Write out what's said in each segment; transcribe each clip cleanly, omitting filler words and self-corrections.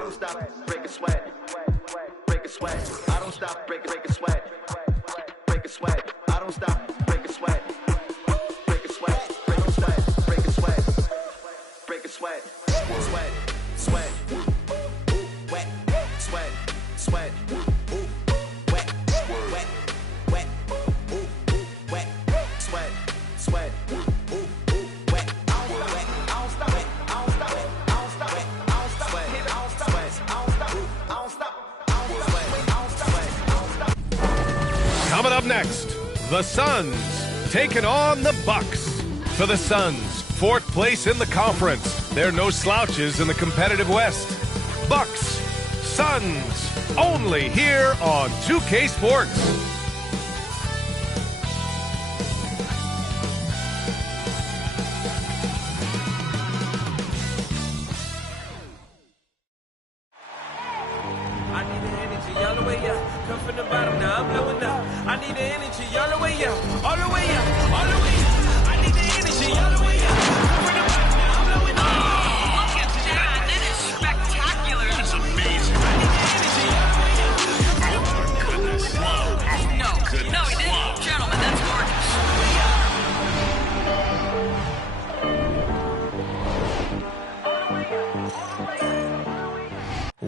don't stop, break a sweat. Break a sweat. I don't stop, break a sweat. Break a sweat. I don't stop, break a sweat. Break a sweat. Break a sweat. Break a sweat. Break a sweat. Sweat. Sweat. Wet. Sweat. Sweat. Ooh. Wet. Wet. Wet. Ooh. Wet. Sweat. Sweat. Ooh. Wet. I don't stop. I don't stop. I don't stop. I don't stop. I don't stop. I don't stop. Coming up next, the Suns taking on the Bucks. For the Suns, fourth place in the conference. They're no slouches in the competitive West. Bucks, Suns, only here on 2K Sports.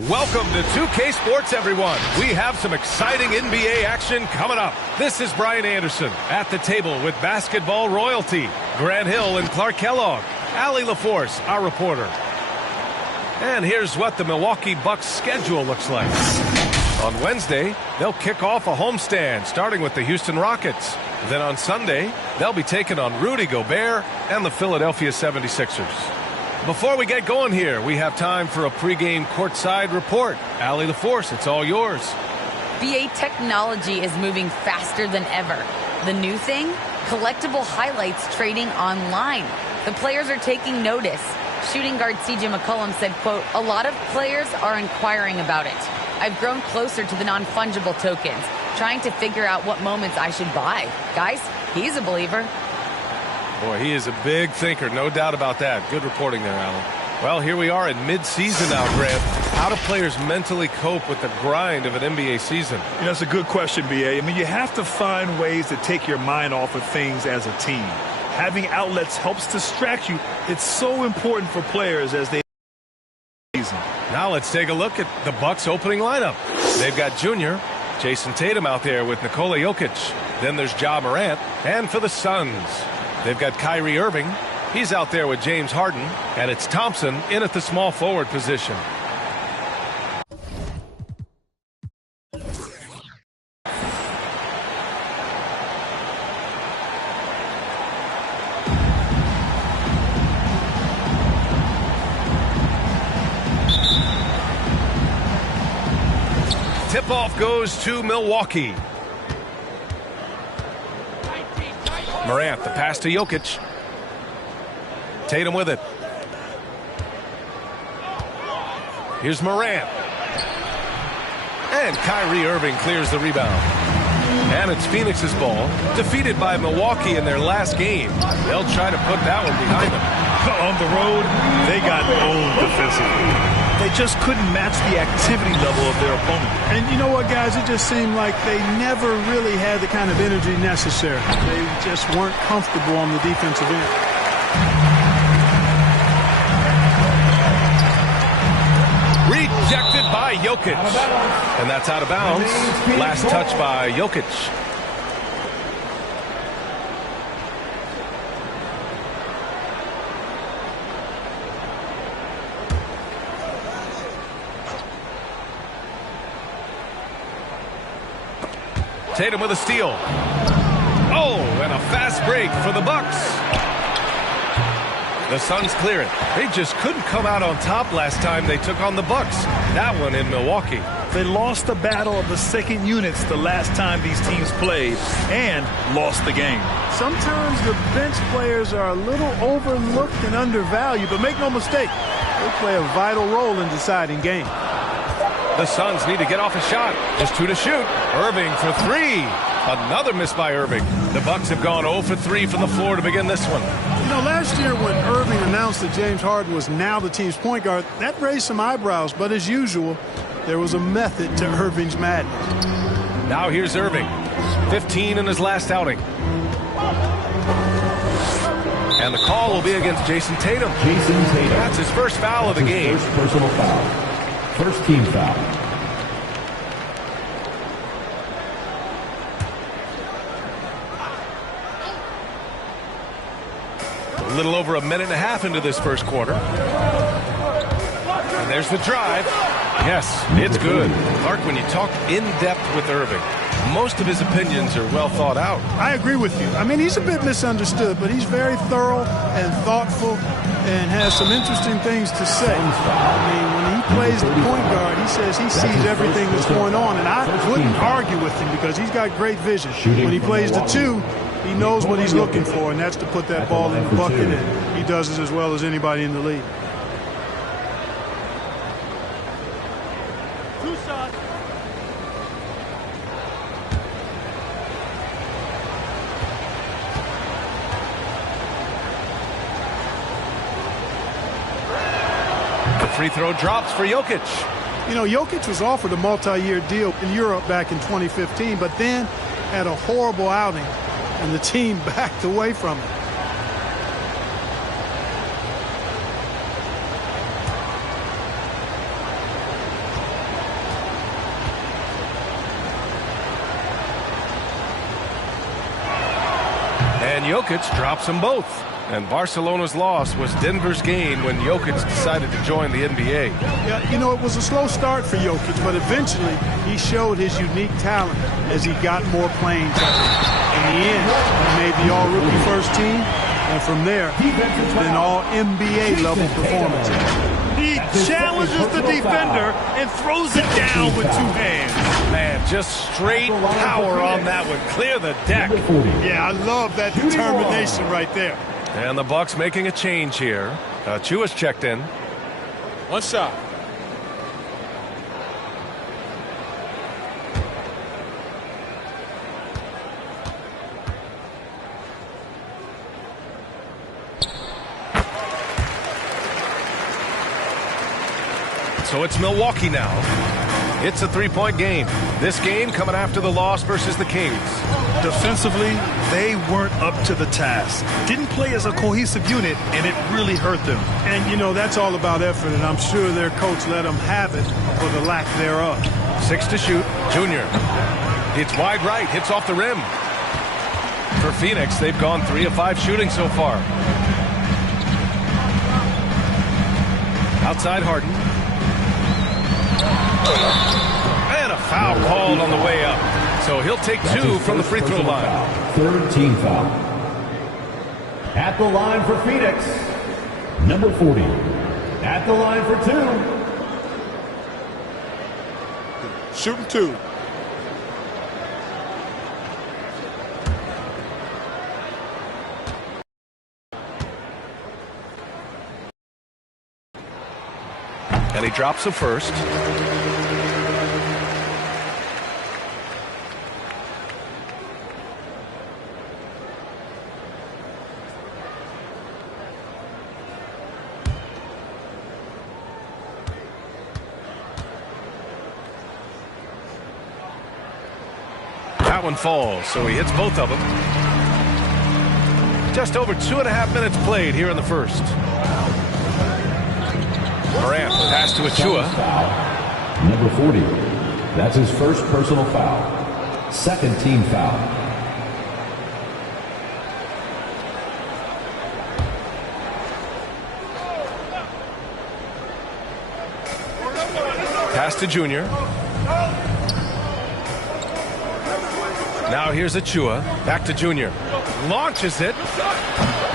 Welcome to 2K Sports, everyone. We have some exciting NBA action coming up. This is Brian Anderson at the table with basketball royalty. Grant Hill and Clark Kellogg. Allie LaForce, our reporter. And here's what the Milwaukee Bucks schedule looks like. On Wednesday, they'll kick off a homestand, starting with the Houston Rockets. Then on Sunday, they'll be taking on Rudy Gobert and the Philadelphia 76ers. Before we get going here, we have time for a pregame courtside report. Allie LaForce, it's all yours. BA technology is moving faster than ever. The new thing? Collectible highlights trading online. The players are taking notice. Shooting guard CJ McCollum said, quote, "A lot of players are inquiring about it. I've grown closer to the non-fungible tokens, trying to figure out what moments I should buy." Guys, he's a believer. Boy, he is a big thinker, no doubt about that. Good reporting there, Alan. Well, here we are in mid-season now, Grant. How do players mentally cope with the grind of an NBA season? You know, that's a good question, BA. I mean, you have to find ways to take your mind off of things as a team. Having outlets helps distract you. It's so important for players as they season. Now let's take a look at the Bucks opening lineup. They've got Junior, Jason Tatum out there with Nikola Jokic. Then there's Ja Morant. And for the Suns, they've got Kyrie Irving. He's out there with James Harden. And it's Thompson in at the small forward position. Tip-off goes to Milwaukee. Morant, the pass to Jokic. Tatum with it. Here's Morant. And Kyrie Irving clears the rebound. And it's Phoenix's ball, defeated by Milwaukee in their last game. They'll try to put that one behind them. On the road, they got owned defensively. They just couldn't match the activity level of their opponent. And you know what, guys? It just seemed like they never really had the kind of energy necessary. They just weren't comfortable on the defensive end. Rejected by Jokic. And that's out of bounds. Last touch by Jokic. Tatum with a steal. Oh, and a fast break for the Bucks. The Suns clear it. They just couldn't come out on top last time they took on the Bucks. That one in Milwaukee. They lost the battle of the second units the last time these teams played and lost the game. Sometimes the bench players are a little overlooked and undervalued, but make no mistake, they play a vital role in deciding games. The Suns need to get off a shot. Just 2 to shoot. Irving for 3. Another miss by Irving. The Bucks have gone 0 for 3 from the floor to begin this one. You know, last year when Irving announced that James Harden was now the team's point guard, that raised some eyebrows. But as usual, there was a method to Irving's madness. Now here's Irving. 15 in his last outing. And the call will be against Jason Tatum. That's his first foul of the game. First personal foul. First team foul. A little over a minute and a half into this first quarter. And there's the drive. Yes, it's good. Clark, when you talk in depth with Irving, most of his opinions are well thought out. I agree with you. I mean, he's a bit misunderstood, but he's very thorough and thoughtful and has some interesting things to say. I mean, when he plays the point guard, he says he sees everything that's going on, and I wouldn't argue with him because he's got great vision. When he plays the 2, he knows what he's looking for, and that's to put that ball in the bucket, and he does it as well as anybody in the league. Free throw drops for Jokic. You know, Jokic was offered a multi-year deal in Europe back in 2015, but then had a horrible outing, and the team backed away from it. And Jokic drops them both. And Barcelona's loss was Denver's gain when Jokic decided to join the NBA. Yeah, you know, it was a slow start for Jokic, but eventually he showed his unique talent as he got more playing time. In the end, he made the all-rookie first team, and from there, it's been all NBA-level performance. He challenges the defender and throws it down with 2 hands. Man, just straight power on that one. Clear the deck. Yeah, I love that determination right there. And the Bucks making a change here. Chua's checked in. One shot. So it's Milwaukee now. It's a 3-point game. This game coming after the loss versus the Kings. Defensively, they weren't up to the task. Didn't play as a cohesive unit, and it really hurt them. And, you know, that's all about effort, and I'm sure their coach let them have it for the lack thereof. 6 to shoot. Junior. It's wide right. Hits off the rim. For Phoenix, they've gone 3 of 5 shooting so far. Outside Harden. And a foul called on the way up. So he'll take 2 from the free throw line. Third team foul. At the line for Phoenix, number 40. At the line for 2. Shooting 2. And he drops the first. That one falls, so he hits both of them. Just over 2.5 minutes played here in the first. Morant pass to Achua. Number 40. That's his first personal foul. Second team foul. Pass to Junior. Now here's Achua. Back to Junior. Launches it.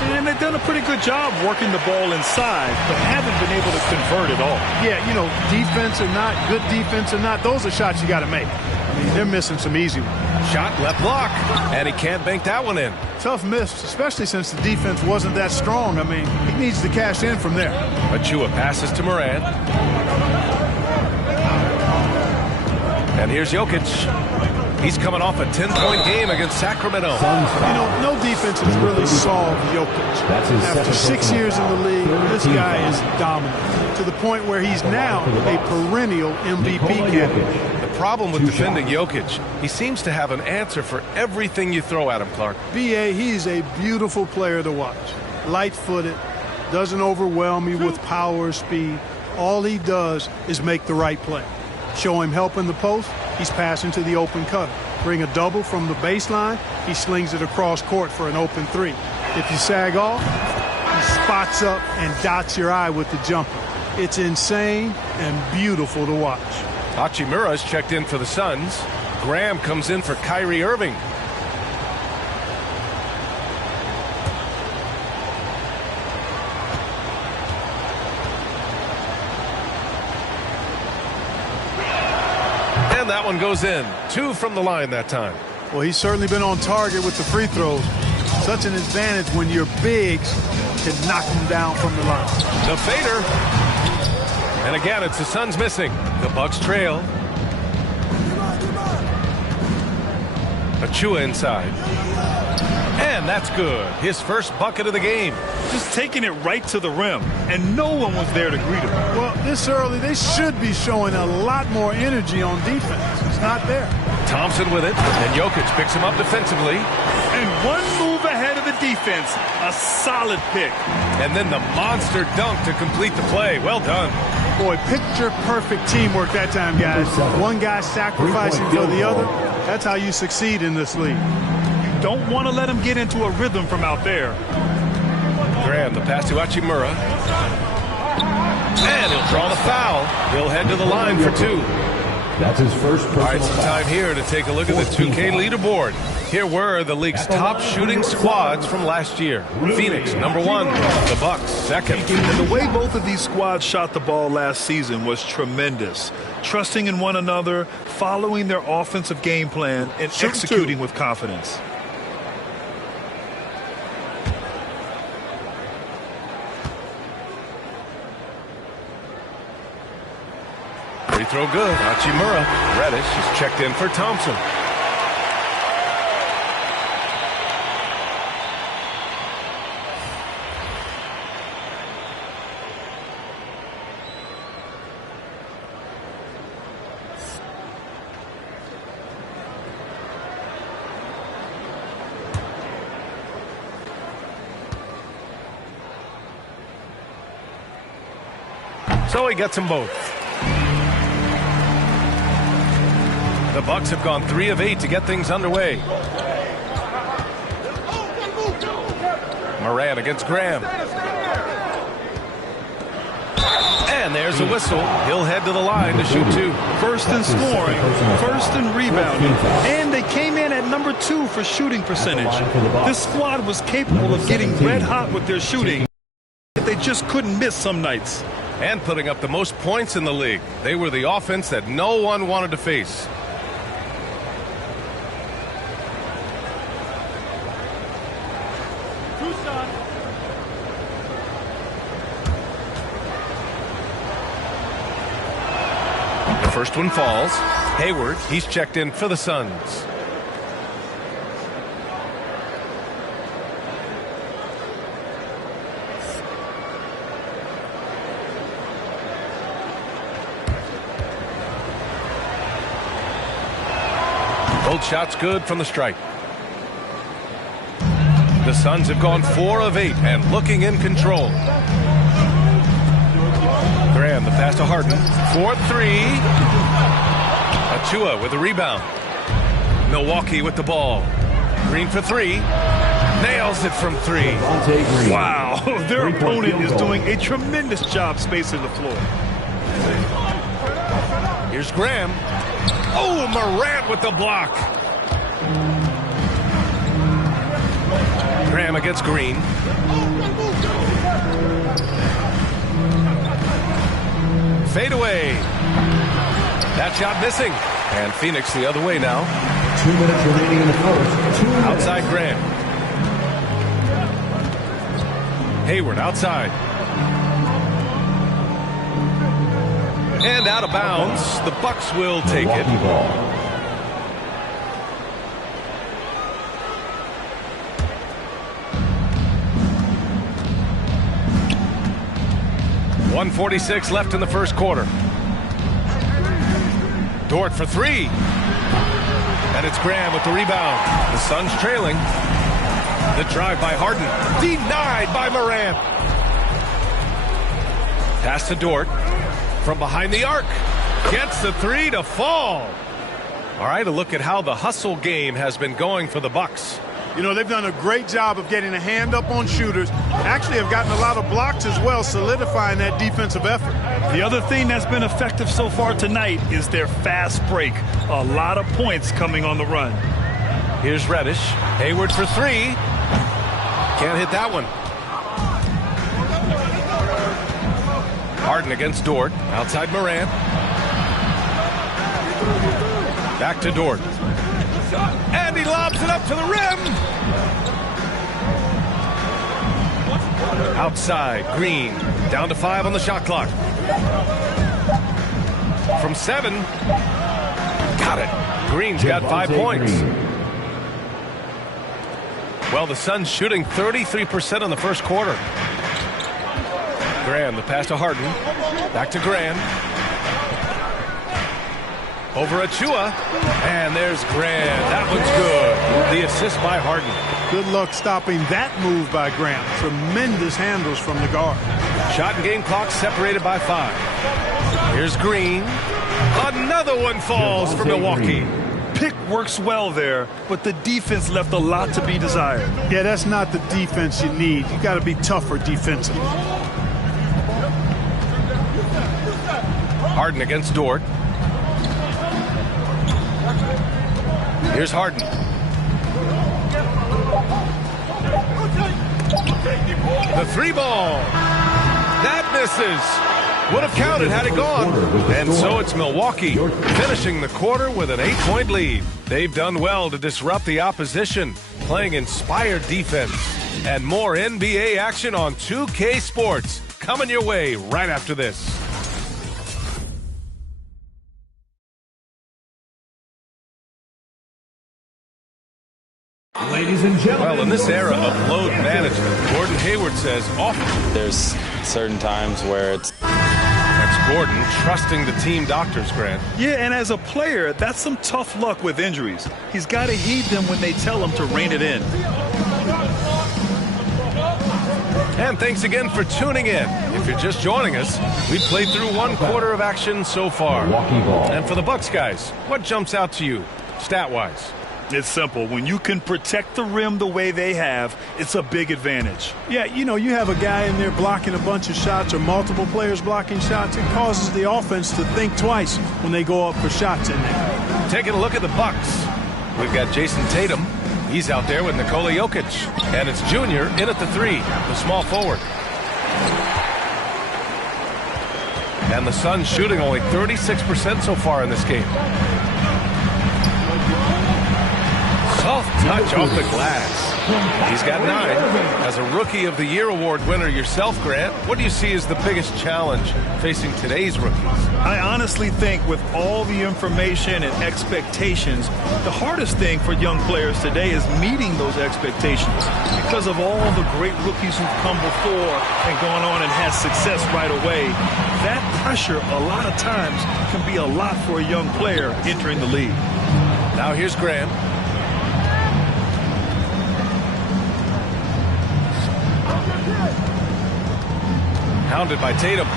And they've done a pretty good job working the ball inside, but haven't been able to convert at all. Yeah, you know, defense or not, good defense or not, those are shots you got to make. I mean, they're missing some easy ones. Shot left block. And he can't bank that one in. Tough miss, especially since the defense wasn't that strong. I mean, he needs to cash in from there. Achua passes to Morant. And here's Jokic. He's coming off a 10-point game against Sacramento. You know, no defense has really solved Jokic. After 6 years in the league, this guy is dominant to the point where he's now a perennial MVP candidate. The problem with defending Jokic, he seems to have an answer for everything you throw at him, Clark. BA, he's a beautiful player to watch. Light-footed, doesn't overwhelm you with power or speed. All he does is make the right play. Show him help in the post, he's passing to the open cutter. Bring a double from the baseline, he slings it across court for an open three. If you sag off, he spots up and dots your eye with the jumper. It's insane and beautiful to watch. Hachimura's checked in for the Suns. Graham comes in for Kyrie Irving. And that one goes in. 2 from the line that time. Well, he's certainly been on target with the free throws. Such an advantage when your bigs can knock them down from the line. The fader. And again, it's the Suns missing. The Bucks trail. Achua inside. And that's good. His first bucket of the game. Just taking it right to the rim, and no one was there to greet him. Well, this early, they should be showing a lot more energy on defense. It's not there. Thompson with it, and Jokic picks him up defensively. And one move ahead of the defense. A solid pick. And then the monster dunk to complete the play. Well done. Boy, picture-perfect teamwork that time, guys. One guy sacrificing for the other. That's how you succeed in this league. You don't want to let him get into a rhythm from out there. Graham, the pass to Hachimura. And he'll draw the foul. He'll head to the line for 2. That's his first personal All right, some time here to take a look at the 2K leaderboard. Here were the league's top shooting squads from last year. Phoenix, number 1. The Bucks, second. And the way both of these squads shot the ball last season was tremendous. Trusting in one another, following their offensive game plan, and executing with confidence. Free throw good. Hachimura. Reddish is checked in for Thompson. So he gets them both. The Bucks have gone 3 of 8 to get things underway. Moran against Graham. And there's a whistle. He'll head to the line to shoot 2. First in scoring, first in rebounding, and they came in at number 2 for shooting percentage. This squad was capable of getting red hot with their shooting. They just couldn't miss some nights. And putting up the most points in the league. They were the offense that no one wanted to face. The first one falls. Hayward, he's checked in for the Suns. Both shots good from the stripe. The Suns have gone 4 of 8 and looking in control. Graham, the pass to Harden. 4-3. Achua with the rebound. Milwaukee with the ball. Green for 3. Nails it from 3. Wow, their opponent is doing a tremendous job spacing the floor. Here's Graham. Oh, Morant with the block. Graham against Green. Fade away. That shot missing. And Phoenix the other way now. 2 minutes remaining in the first. Outside Graham. Hayward outside. And out of bounds, the Bucks will take it. Ball. 1:46 left in the first quarter. Dort for three. And it's Graham with the rebound. The Suns trailing. The drive by Harden. Denied by Morant. Pass to Dort. From behind the arc. Gets the three to fall. All right, a look at how the hustle game has been going for the Bucks. You know, they've done a great job of getting a hand up on shooters. Actually have gotten a lot of blocks as well, solidifying that defensive effort. The other thing that's been effective so far tonight is their fast break. A lot of points coming on the run. Here's Reddish. Hayward for three. Can't hit that one. Harden against Dort. Outside Morant. Back to Dort. And he lobs it up to the rim. Outside, Green. Down to 5 on the shot clock. From 7. Got it. Green's got 5 points. Well, the Suns shooting 33% in the first quarter. Graham, the pass to Harden. Back to Graham. Over Achua. And there's Graham. That one's good. The assist by Harden. Good luck stopping that move by Graham. Tremendous handles from the guard. Shot and game clock separated by 5. Here's Green. Another one falls for Milwaukee. Pick works well there, but the defense left a lot to be desired. Yeah, that's not the defense you need. You got to be tougher defensively. Harden against Dort. Here's Harden. The three ball. That misses. Would have counted had it gone. And so it's Milwaukee finishing the quarter with an 8-point lead. They've done well to disrupt the opposition, playing inspired defense. And more NBA action on 2K Sports coming your way right after this. Ladies and gentlemen. Well, in this era of load management, Gordon Hayward says often there's certain times where it's... That's Gordon trusting the team doctors, Grant. Yeah, and as a player, that's some tough luck with injuries. He's got to heed them when they tell him to rein it in. And thanks again for tuning in. If you're just joining us, we've played through 1 quarter of action so far. And for the Bucks guys, what jumps out to you, stat-wise? It's simple. When you can protect the rim the way they have, it's a big advantage. Yeah, you know, you have a guy in there blocking a bunch of shots or multiple players blocking shots. It causes the offense to think twice when they go up for shots in there. Taking a look at the Bucks. We've got Jason Tatum. He's out there with Nikola Jokic. And it's Junior in at the 3, the small forward. And the Suns shooting only 36% so far in this game. Soft touch off the glass. He's got 9. As a Rookie of the Year award winner yourself, Grant, what do you see as the biggest challenge facing today's rookies? I honestly think with all the information and expectations, the hardest thing for young players today is meeting those expectations because of all the great rookies who've come before and gone on and had success right away. That pressure a lot of times can be a lot for a young player entering the league. Now here's Grant. Hounded by Tatum.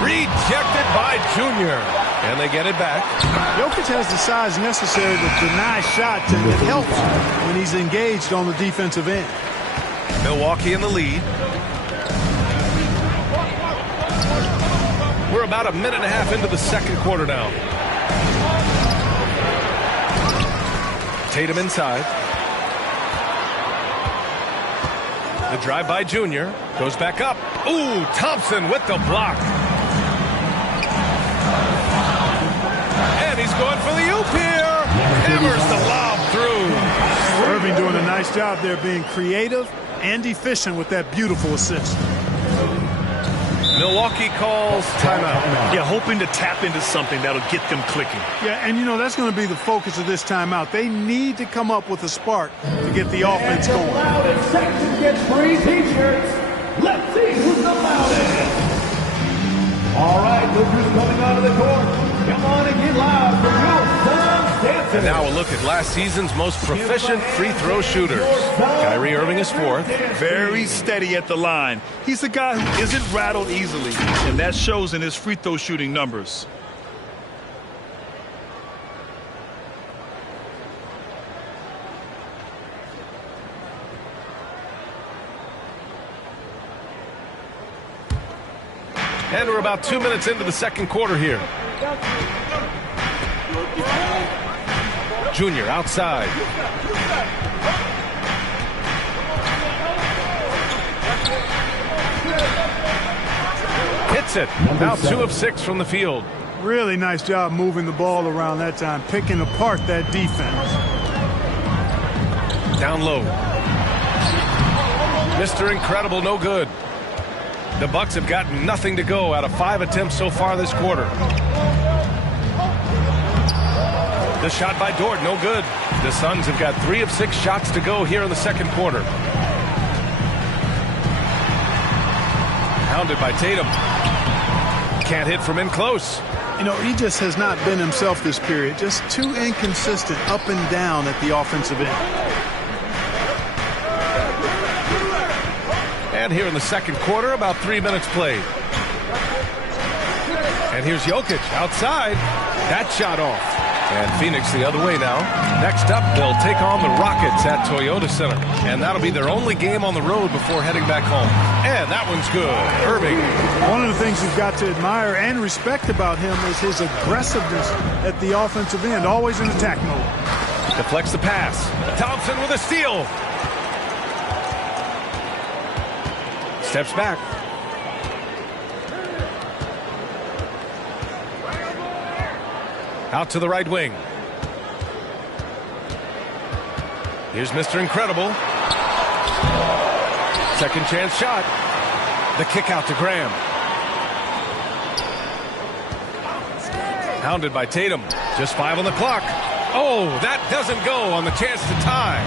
Rejected by Junior. And they get it back. Jokic has the size necessary to deny shots, and it helps when he's engaged on the defensive end. Milwaukee in the lead. We're about a minute and a half into the second quarter now. Tatum inside. The drive by Junior. Goes back up. Ooh, Thompson with the block. And he's going for the oop here. Hammers the lob through. Irving doing a nice job there being creative and efficient with that beautiful assist. Milwaukee calls timeout. Yeah, hoping to tap into something that'll get them clicking. Yeah, and that's going to be the focus of this timeout. They need to come up with a spark to get the offense going. The loudest section gets free T-shirts. Let's see who's the loudest. All right, look who's coming onto the court. Come on and get loud for your son's dancing. And now a look at last season's most proficient free throw shooters. Kyrie Irving is fourth. Very steady at the line. He's a guy who isn't rattled easily, and that shows in his free throw shooting numbers. And we're about 2 minutes into the second quarter here. Junior outside. Hits it. Now 2 of 6 from the field. Really nice job moving the ball around that time, picking apart that defense. Down low. Mr. Incredible, no good. The Bucks have gotten nothing to go out of 5 attempts so far this quarter. The shot by Dort, no good. The Suns have got 3 of 6 shots to go here in the second quarter. Hounded by Tatum. Can't hit from in close. He just has not been himself this period. Just too inconsistent up and down at the offensive end. And here in the second quarter, about 3 minutes played. And here's Jokic outside. That shot off. And Phoenix the other way now. Next up, they'll take on the Rockets at Toyota Center. And that'll be their only game on the road before heading back home. And that one's good. Irving. One of the things you've got to admire and respect about him is his aggressiveness at the offensive end, always in attack mode. Deflects the pass. Thompson with a steal. Steps back. Out to the right wing. Here's Mr. Incredible. Second chance shot. The kick out to Graham. Hounded by Tatum. Just 5 on the clock. Oh, that doesn't go on the chance to tie.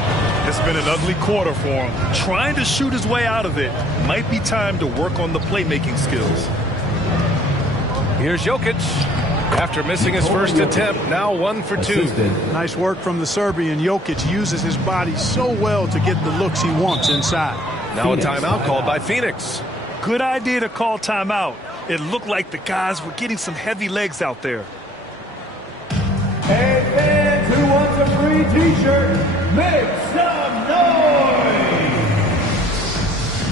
It's been an ugly quarter for him. Trying to shoot his way out of it. Might be time to work on the playmaking skills. Here's Jokic. After missing his first attempt, now 1 for 2. Nice work from the Serbian. Jokic uses his body so well to get the looks he wants inside. Now a timeout called by Phoenix. Good idea to call timeout. It looked like the guys were getting some heavy legs out there. Hey fans, who wants a free T-shirt? Make some noise!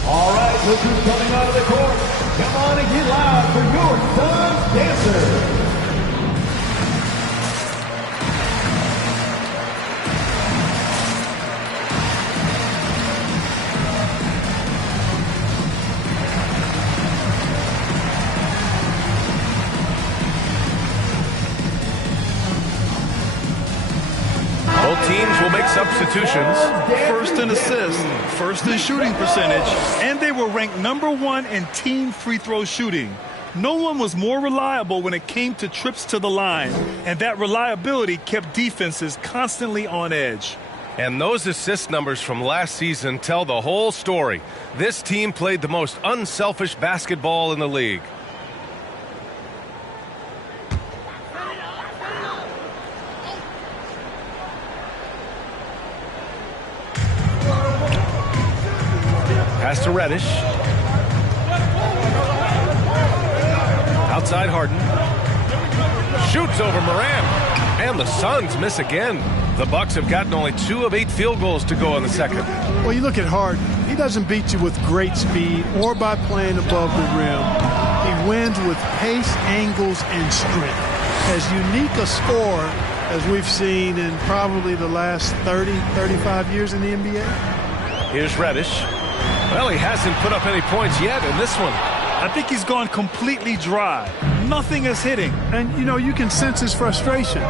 All right, look who's coming out of the court. Come on and get loud for your son's dancer. Both teams will make substitutions. First in assists, first in shooting percentage, and they were ranked #1 in team free throw shooting. No one was more reliable when it came to trips to the line, and that reliability kept defenses constantly on edge. And those assist numbers from last season tell the whole story. This team played the most unselfish basketball in the league. Pass to Reddish. Outside Harden. Shoots over Moran. And the Suns miss again. The Bucks have gotten only 2 of 8 field goals to go in the second. Well, you look at Harden. He doesn't beat you with great speed or by playing above the rim. He wins with pace, angles, and strength. As unique a scorer as we've seen in probably the last 30, 35 years in the NBA. Here's Reddish. Well, he hasn't put up any points yet in this one. I think he's gone completely dry. Nothing is hitting. And, you can sense his frustration.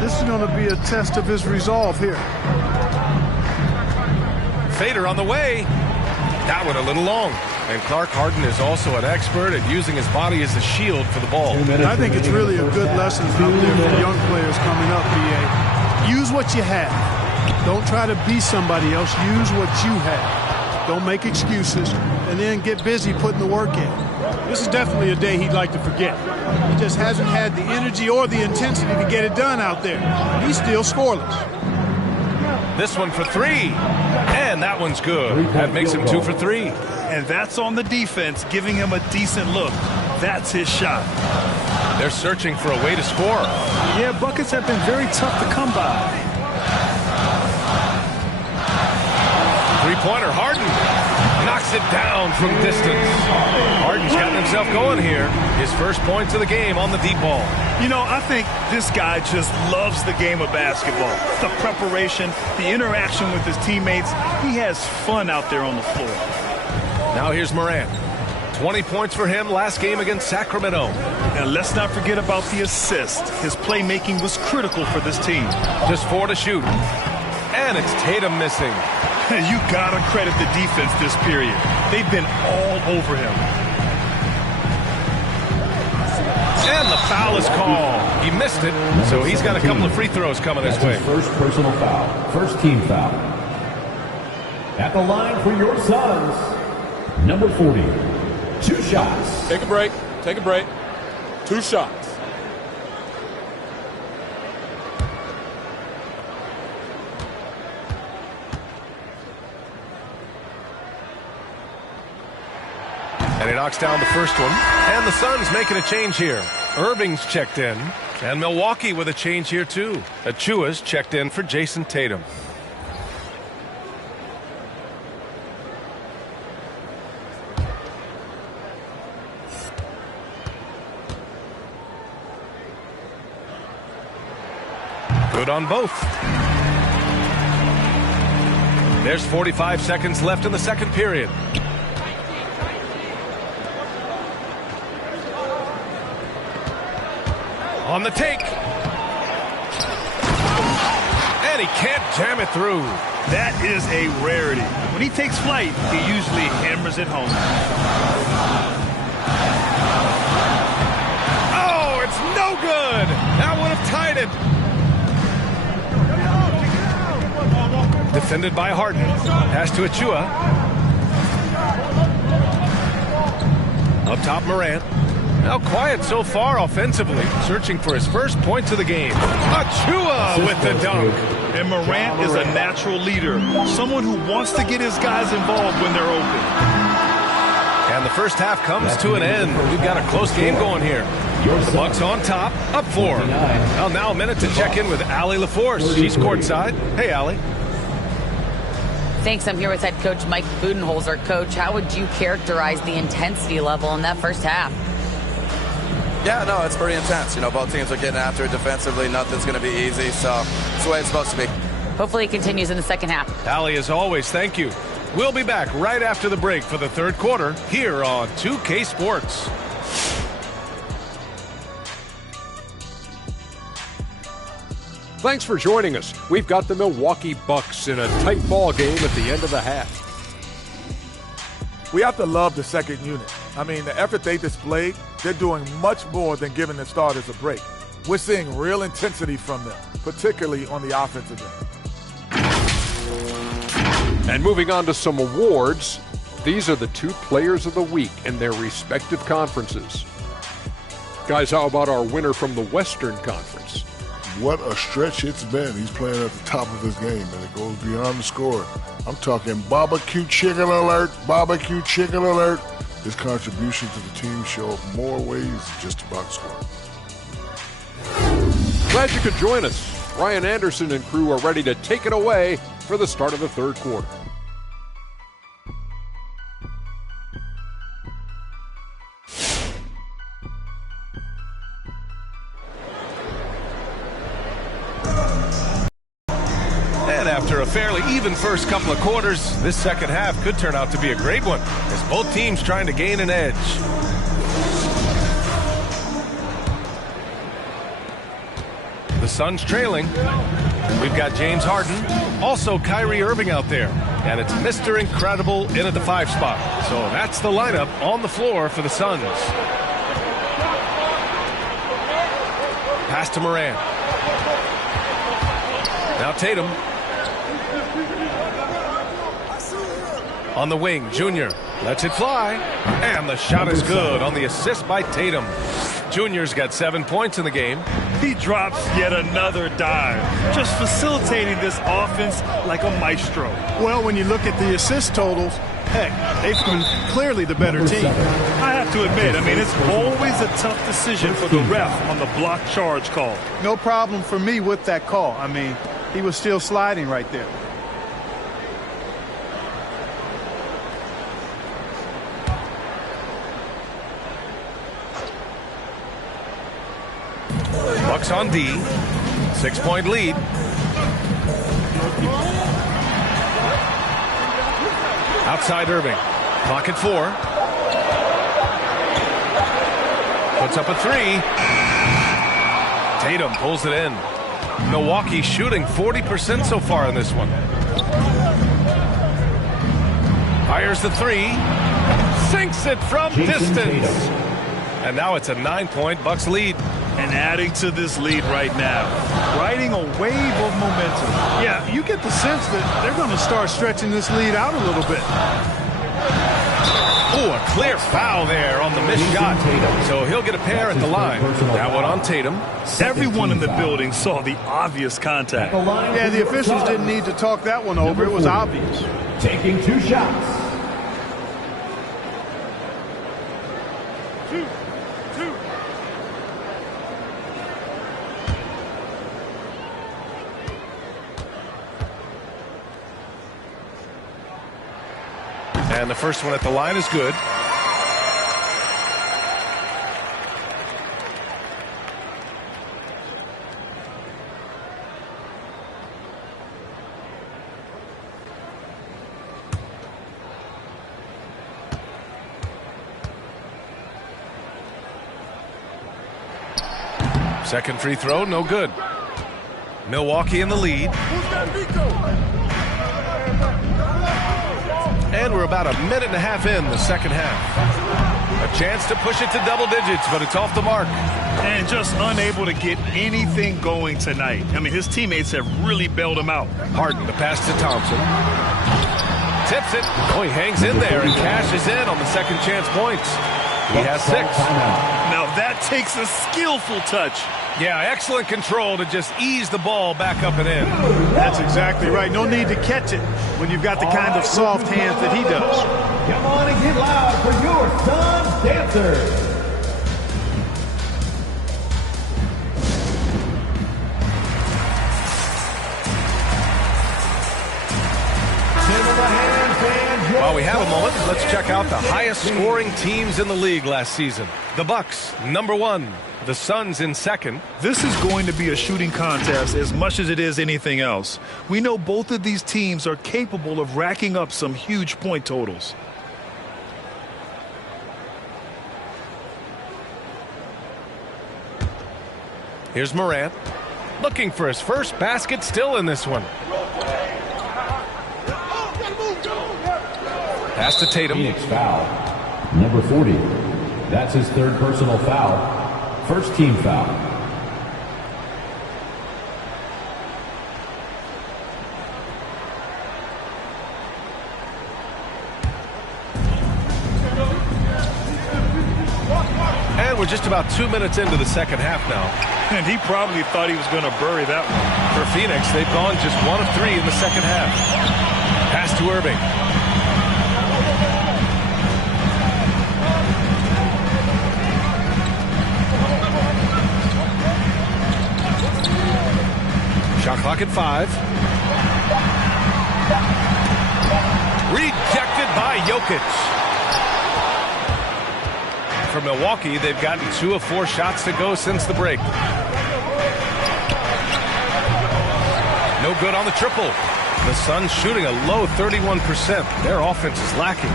This is going to be a test of his resolve here. Fader on the way. That one a little long. And Clark Harden is also an expert at using his body as a shield for the ball. I think it's really a good lesson out there for young players coming up, BA. Use what you have. Don't try to be somebody else. Use what you have. Don't make excuses, and then get busy putting the work in. This is definitely a day he'd like to forget. He just hasn't had the energy or the intensity to get it done out there. He's still scoreless. This one for three, and that one's good. That makes him 2 for 3. And that's on the defense, giving him a decent look. That's his shot. They're searching for a way to score. Yeah, buckets have been very tough to come by. Three-pointer, Harden knocks it down from distance. Harden's gotten himself going here. His first points of the game on the deep ball. You know, I think this guy just loves the game of basketball. The preparation, the interaction with his teammates. He has fun out there on the floor. Now here's Morant. 20 points for him last game against Sacramento. And let's not forget about the assist. His playmaking was critical for this team. Just 4 to shoot. And it's Tatum missing. You gotta credit the defense this period. They've been all over him. And the foul is called. He missed it, so he's got a couple of free throws coming his way. First personal foul. First team foul. At the line for your Suns, number 40. 2 shots. Take a break. Take a break. 2 shots. And he knocks down the first one. And the Suns making a change here. Irving's checked in. And Milwaukee with a change here too. Achua's checked in for Jason Tatum. Good on both. There's 45 seconds left in the second period. On the take. And he can't jam it through. That is a rarity. When he takes flight, he usually hammers it home. Oh, it's no good. That would have tied it. Defended by Harden. Pass to Achua. Up top, Morant. Now quiet so far offensively, searching for his first points of the game. Achua with the dunk. And Morant is a natural leader, someone who wants to get his guys involved when they're open. And the first half comes to an end. We've got a close game going here. The Bucks on top, up 4. Well, now a minute to check in with Allie LaForce. She's courtside. Hey, Allie. Thanks. I'm here with head coach Mike Budenholzer. Coach, how would you characterize the intensity level in that first half? Yeah, no, it's pretty intense. You know, both teams are getting after it defensively. Nothing's going to be easy, so it's the way it's supposed to be. Hopefully it continues in the second half. Allie, as always, thank you. We'll be back right after the break for the third quarter here on 2K Sports. Thanks for joining us. We've got the Milwaukee Bucks in a tight ball game at the end of the half. We have to love the second unit. I mean, the effort they displayed, they're doing much more than giving the starters a break. We're seeing real intensity from them, particularly on the offensive end. And moving on to some awards, these are the 2 players of the week in their respective conferences. Guys, how about our winner from the Western Conference? What a stretch it's been. He's playing at the top of his game, and it goes beyond the score. I'm talking barbecue chicken alert, barbecue chicken alert. His contribution to the team show up more ways than just about scoring. Glad you could join us. Ryan Anderson and crew are ready to take it away for the start of the third quarter. And after a fairly even first couple of quarters, this second half could turn out to be a great one as both teams trying to gain an edge. The Suns trailing. We've got James Harden. Also Kyrie Irving out there. And it's Mr. Incredible in at the 5 spot. So that's the lineup on the floor for the Suns. Pass to Morant. Now Tatum. On the wing, Junior lets it fly. And the shot is good on the assist by Tatum. Junior's got 7 points in the game. He drops yet another dime, just facilitating this offense like a maestro. Well, when you look at the assist totals, heck, they've been clearly the better team. I have to admit, it's always a tough decision for the ref on the block charge call. No problem for me with that call. He was still sliding right there. Bucks on D. 6-point lead. Outside Irving. Clock at 4. Puts up a 3. Tatum pulls it in. Milwaukee shooting 40% so far in this one. Fires the 3. Sinks it from distance. And now it's a 9-point Bucks lead. And adding to this lead right now, riding a wave of momentum. Yeah, you get the sense that they're going to start stretching this lead out a little bit. Oh, a clear foul there on the missed shot. So he'll get a pair at the line. That one on Tatum. Everyone in the building saw the obvious contact. Yeah, the officials didn't need to talk that one over. It was obvious. Taking 2 shots. And the first one at the line is good. Second free throw, no good. Milwaukee in the lead. And we're about a minute and a half in the second half. A chance to push it to double digits, but it's off the mark. And just unable to get anything going tonight. His teammates have really bailed him out. Harden, the pass to Thompson. Tips it. Oh, he hangs in there and cashes in on the second chance points. He has 6. Now that takes a skillful touch. Yeah, excellent control to just ease the ball back up and in. That's exactly right. No need to catch it when you've got the kind of soft hands that he does. Come on and get loud for your Suns dancers. While we have a moment, let's check out the highest scoring teams in the league last season. The Bucks, number 1. The Suns in second. This is going to be a shooting contest as much as it is anything else. We know both of these teams are capable of racking up some huge point totals. Here's Morant. Looking for his first basket still in this one. Pass to Tatum. Phoenix foul. Number 40. That's his 3rd personal foul. First team foul. And we're just about 2 minutes into the second half now. And he probably thought he was going to bury that one. For Phoenix, they've gone just 1 of 3 in the second half. Pass to Irving. Shot clock at 5. Rejected by Jokic. For Milwaukee, they've gotten 2 of 4 shots to go since the break. No good on the triple. The Suns shooting a low 31%. Their offense is lacking.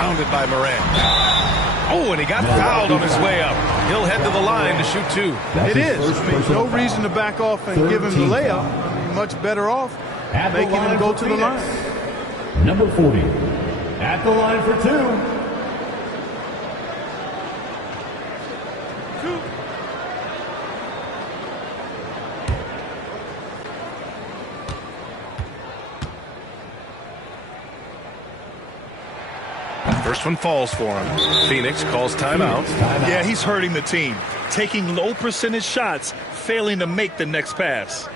Pounded by Moran. Oh, and he got fouled on his way up. He'll head to the line to shoot 2. It is. I mean, no reason to back off and give him the layup. I mean, much better off making him go to the line. Number 40, at the line for 2. First one falls for him. Phoenix calls timeout. Yeah, he's hurting the team. Taking low percentage shots, failing to make the next pass.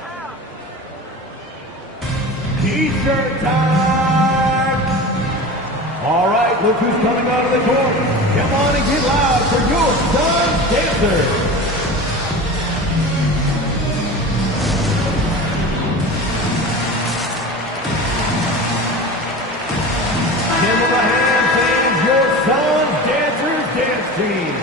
T-shirt time! All right, look who's coming out of the court. Come on and get loud for your Suns dancers. Give them a hand, fans, your Suns Dancers dance team.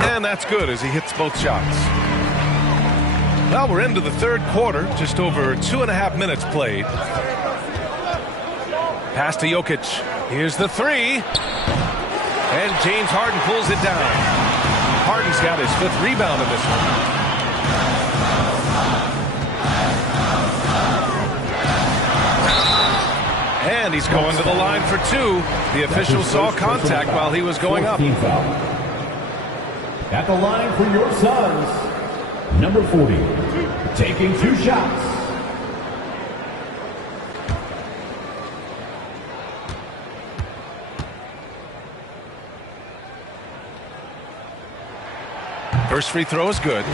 And that's good as he hits both shots. Well, we're into the third quarter, just over 2.5 minutes played. Pass to Jokic. Here's the 3. And James Harden pulls it down. Harden's got his 5th rebound in this one. And he's going to the line for 2. The official saw contact while he was going up. At the line for your Suns, number 40, taking 2 shots. First free throw is good.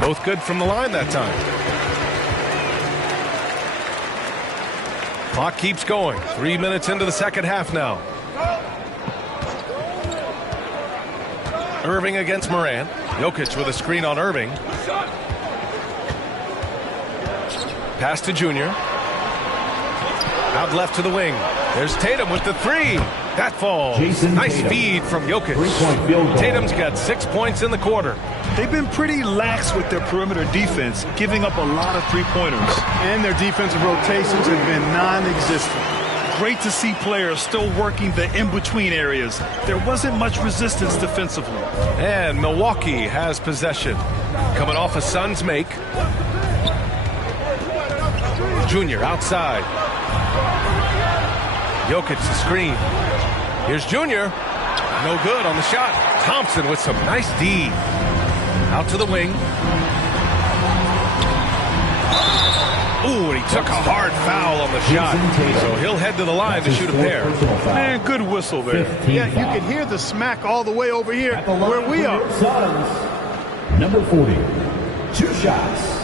Both good from the line that time. Clock keeps going. 3 minutes into the second half now. Irving against Moran. Jokic with a screen on Irving. Pass to Junior. Out left to the wing. There's Tatum with the 3. That falls. Nice feed from Jokic. Tatum's got 6 points in the quarter. They've been pretty lax with their perimeter defense, giving up a lot of three-pointers. And their defensive rotations have been non-existent. Great to see players still working the in-between areas. There wasn't much resistance defensively. And Milwaukee has possession. Coming off a Suns make. Junior outside. Jokic the screen. Here's Junior. No good on the shot. Thompson with some nice D. Out to the wing. Ooh, and he took a hard foul on the shot. So he'll head to the line to shoot a pair. Man, good whistle there. Yeah, you can hear the smack all the way over here where we are. Suns, number 40, 2 shots.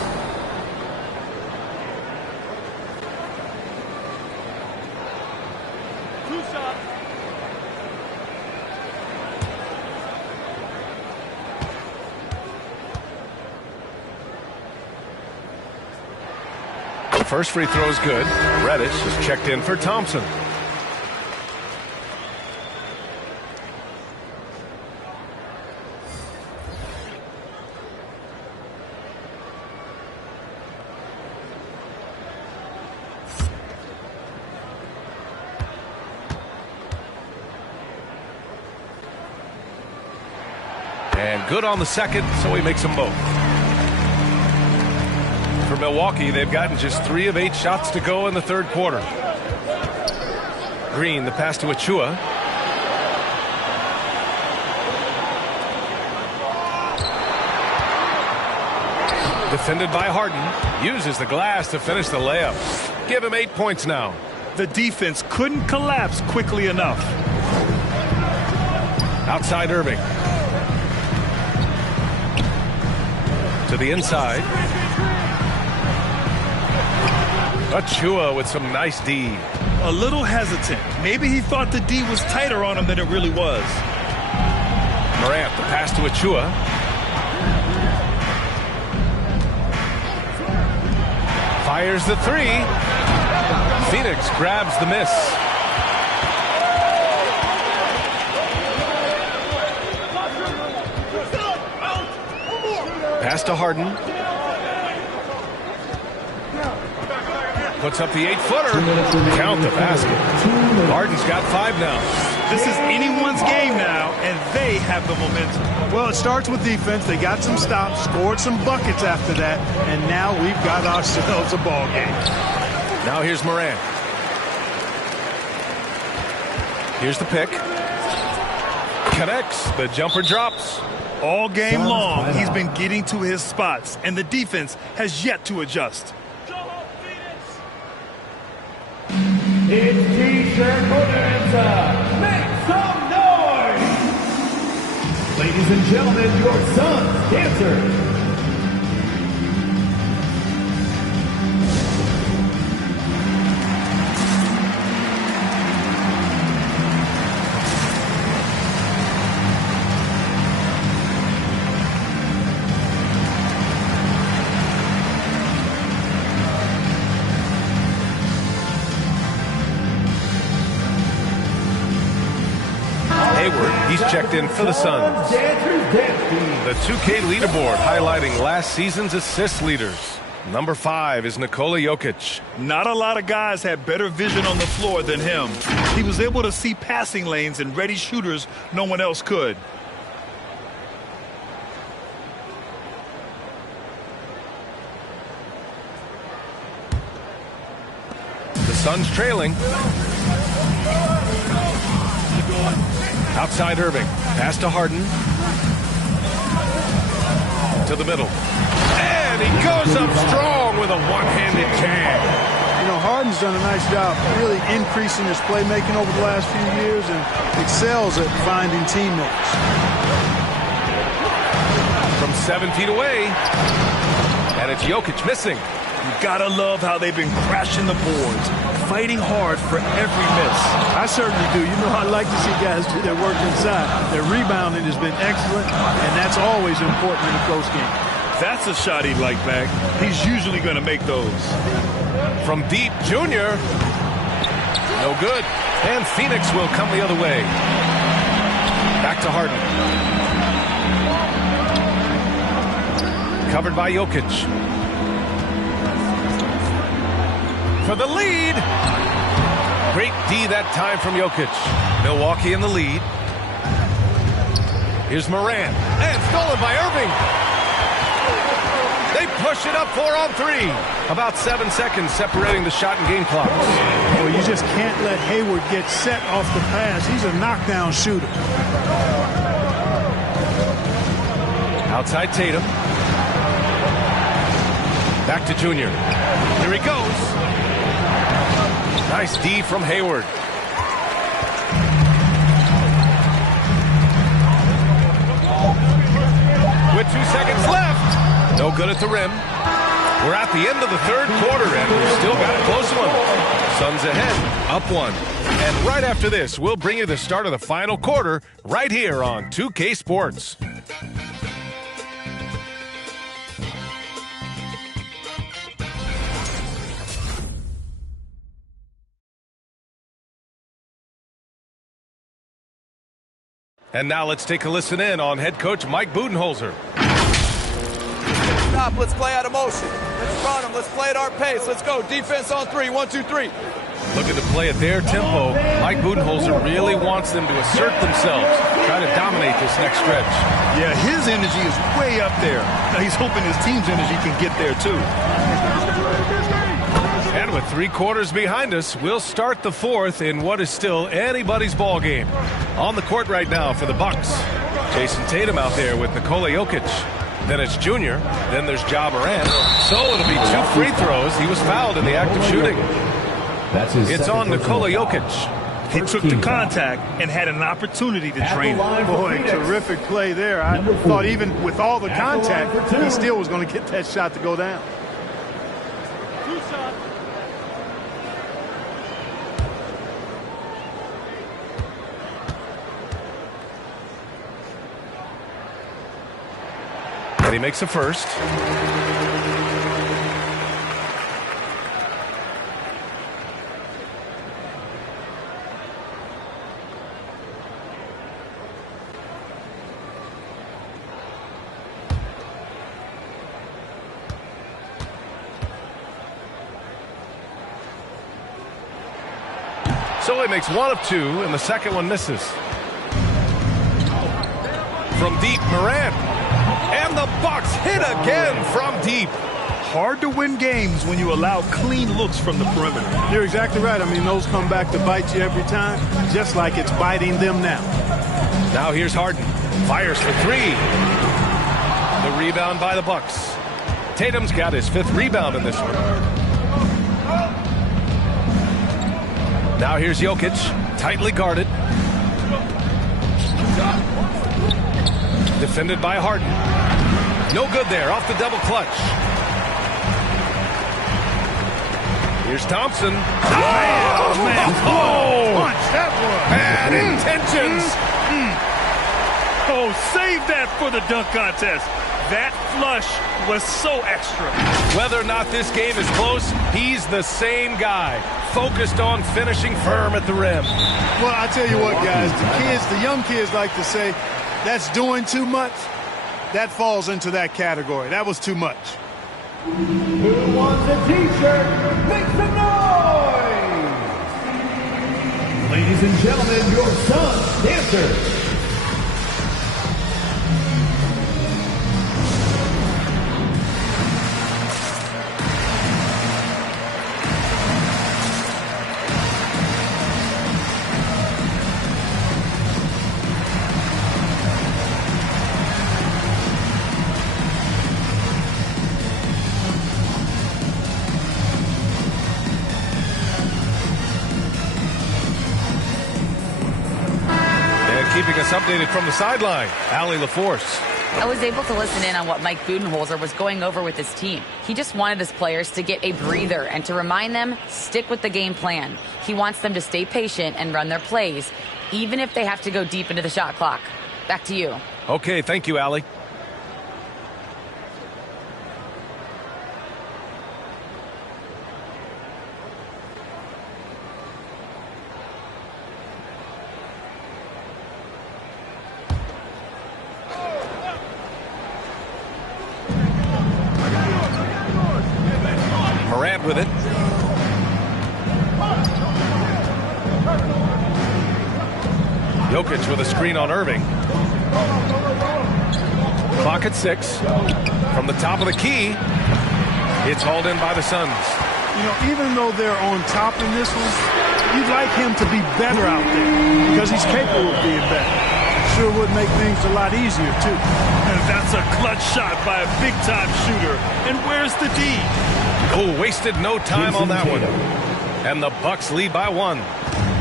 First free throw is good. Reddish is checked in for Thompson. And good on the second, so he makes them both. For Milwaukee, they've gotten just 3 of 8 shots to go in the third quarter. Green, the pass to Achua. Defended by Harden. Uses the glass to finish the layup. Give him 8 points now. The defense couldn't collapse quickly enough. Outside Irving. To the inside. Achua with some nice D. A little hesitant. Maybe he thought the D was tighter on him than it really was. Morant, the pass to Achua. Fires the three. Phoenix grabs the miss. Pass to Harden. Puts up the 8-footer. Count the basket. Harden's got 5 now. This is anyone's game now, and they have the momentum. Well, it starts with defense. They got some stops, scored some buckets after that, and now we've got ourselves a ball game. Now here's Morant. Here's the pick. Connects. The jumper drops. All game long, he's been getting to his spots, and the defense has yet to adjust. It's T-shirt Bonanza. Make some noise! Ladies and gentlemen, your son's dancer. He's checked in for the Suns. The 2K leaderboard highlighting last season's assist leaders. Number 5 is Nikola Jokic. Not a lot of guys had better vision on the floor than him. He was able to see passing lanes and ready shooters no one else could. The Suns trailing. Outside Irving. Pass to Harden. To the middle. And he goes up strong with a one-handed jam. You know, Harden's done a nice job really increasing his playmaking over the last few years and excels at finding teammates. From 7 feet away. And it's Jokic missing. You gotta love how they've been crashing the boards, fighting hard for every miss. I certainly do. You know, I like to see guys do their work inside. Their rebounding has been excellent, and that's always important in a close game. That's a shot he'd like back. He's usually going to make those. From deep, Junior. No good. And Phoenix will come the other way. Back to Harden. Covered by Jokic. For the lead. Great D that time from Jokic. Milwaukee in the lead. Here's Morant. And stolen by Irving. They push it up 4-on-3. About 7 seconds separating the shot and game clocks. Well, you just can't let Hayward get set off the pass. He's a knockdown shooter. Outside Tatum. Back to Junior. Here he goes. Nice D from Hayward. With 2 seconds left. No good at the rim. We're at the end of the third quarter, and we've still got a close one. Suns ahead, up 1. And right after this, we'll bring you the start of the final quarter right here on 2K Sports. And now let's take a listen in on head coach Mike Budenholzer. Stop, let's play out of motion. Let's run them, let's play at our pace. Let's go, defense on 3, 1, 2, 3. Looking to play at their tempo, Mike Budenholzer really wants them to assert themselves, try to dominate this next stretch. Yeah, his energy is way up there. Now he's hoping his team's energy can get there too. And with 3 quarters behind us, we'll start the fourth in what is still anybody's ball game. On the court right now for the Bucks, Jason Tatum out there with Nikola Jokic. Then it's Junior. Then there's Ja Morant. So it'll be 2 free throws. He was fouled in the act of shooting. It's on Nikola Jokic. He took the contact and had an opportunity to drain it. Boy, terrific play there. I thought even with all the contact, he still was going to get that shot to go down. And he makes a first. So he makes 1 of 2, and the second one misses. From deep, Morant. And the Bucks hit again from deep. Hard to win games when you allow clean looks from the perimeter. You're exactly right. I mean, those come back to bite you every time, just like it's biting them now. Now here's Harden. Fires for 3. The rebound by the Bucks. Tatum's got his 5th rebound in this one. Now here's Jokic, tightly guarded. Defended by Harden. No good there, off the double clutch. Here's Thompson. Oh, man. Oh, punch that one. Bad intentions. Oh, save that for the dunk contest. That flush was so extra. Whether or not this game is close, he's the same guy. Focused on finishing firm at the rim. Well, I tell you what, guys, the young kids like to say, that's doing too much. That falls into that category. That was too much. Who wants a t-shirt? Make some noise! Ladies and gentlemen, your son's dancer. Keeping us updated from the sideline, Allie LaForce. I was able to listen in on what Mike Budenholzer was going over with his team. He just wanted his players to get a breather and to remind them, stick with the game plan. He wants them to stay patient and run their plays, even if they have to go deep into the shot clock. Back to you. Okay, thank you, Allie. With it. Jokic with a screen on Irving. Clock at 6. From the top of the key, it's hauled in by the Suns. You know, even though they're on top in this one, you'd like him to be better out there because he's capable of being better. Sure would make things a lot easier, too. And that's a clutch shot by a big-time shooter. And where's the D? Oh, wasted no time on that one. And the Bucks lead by 1.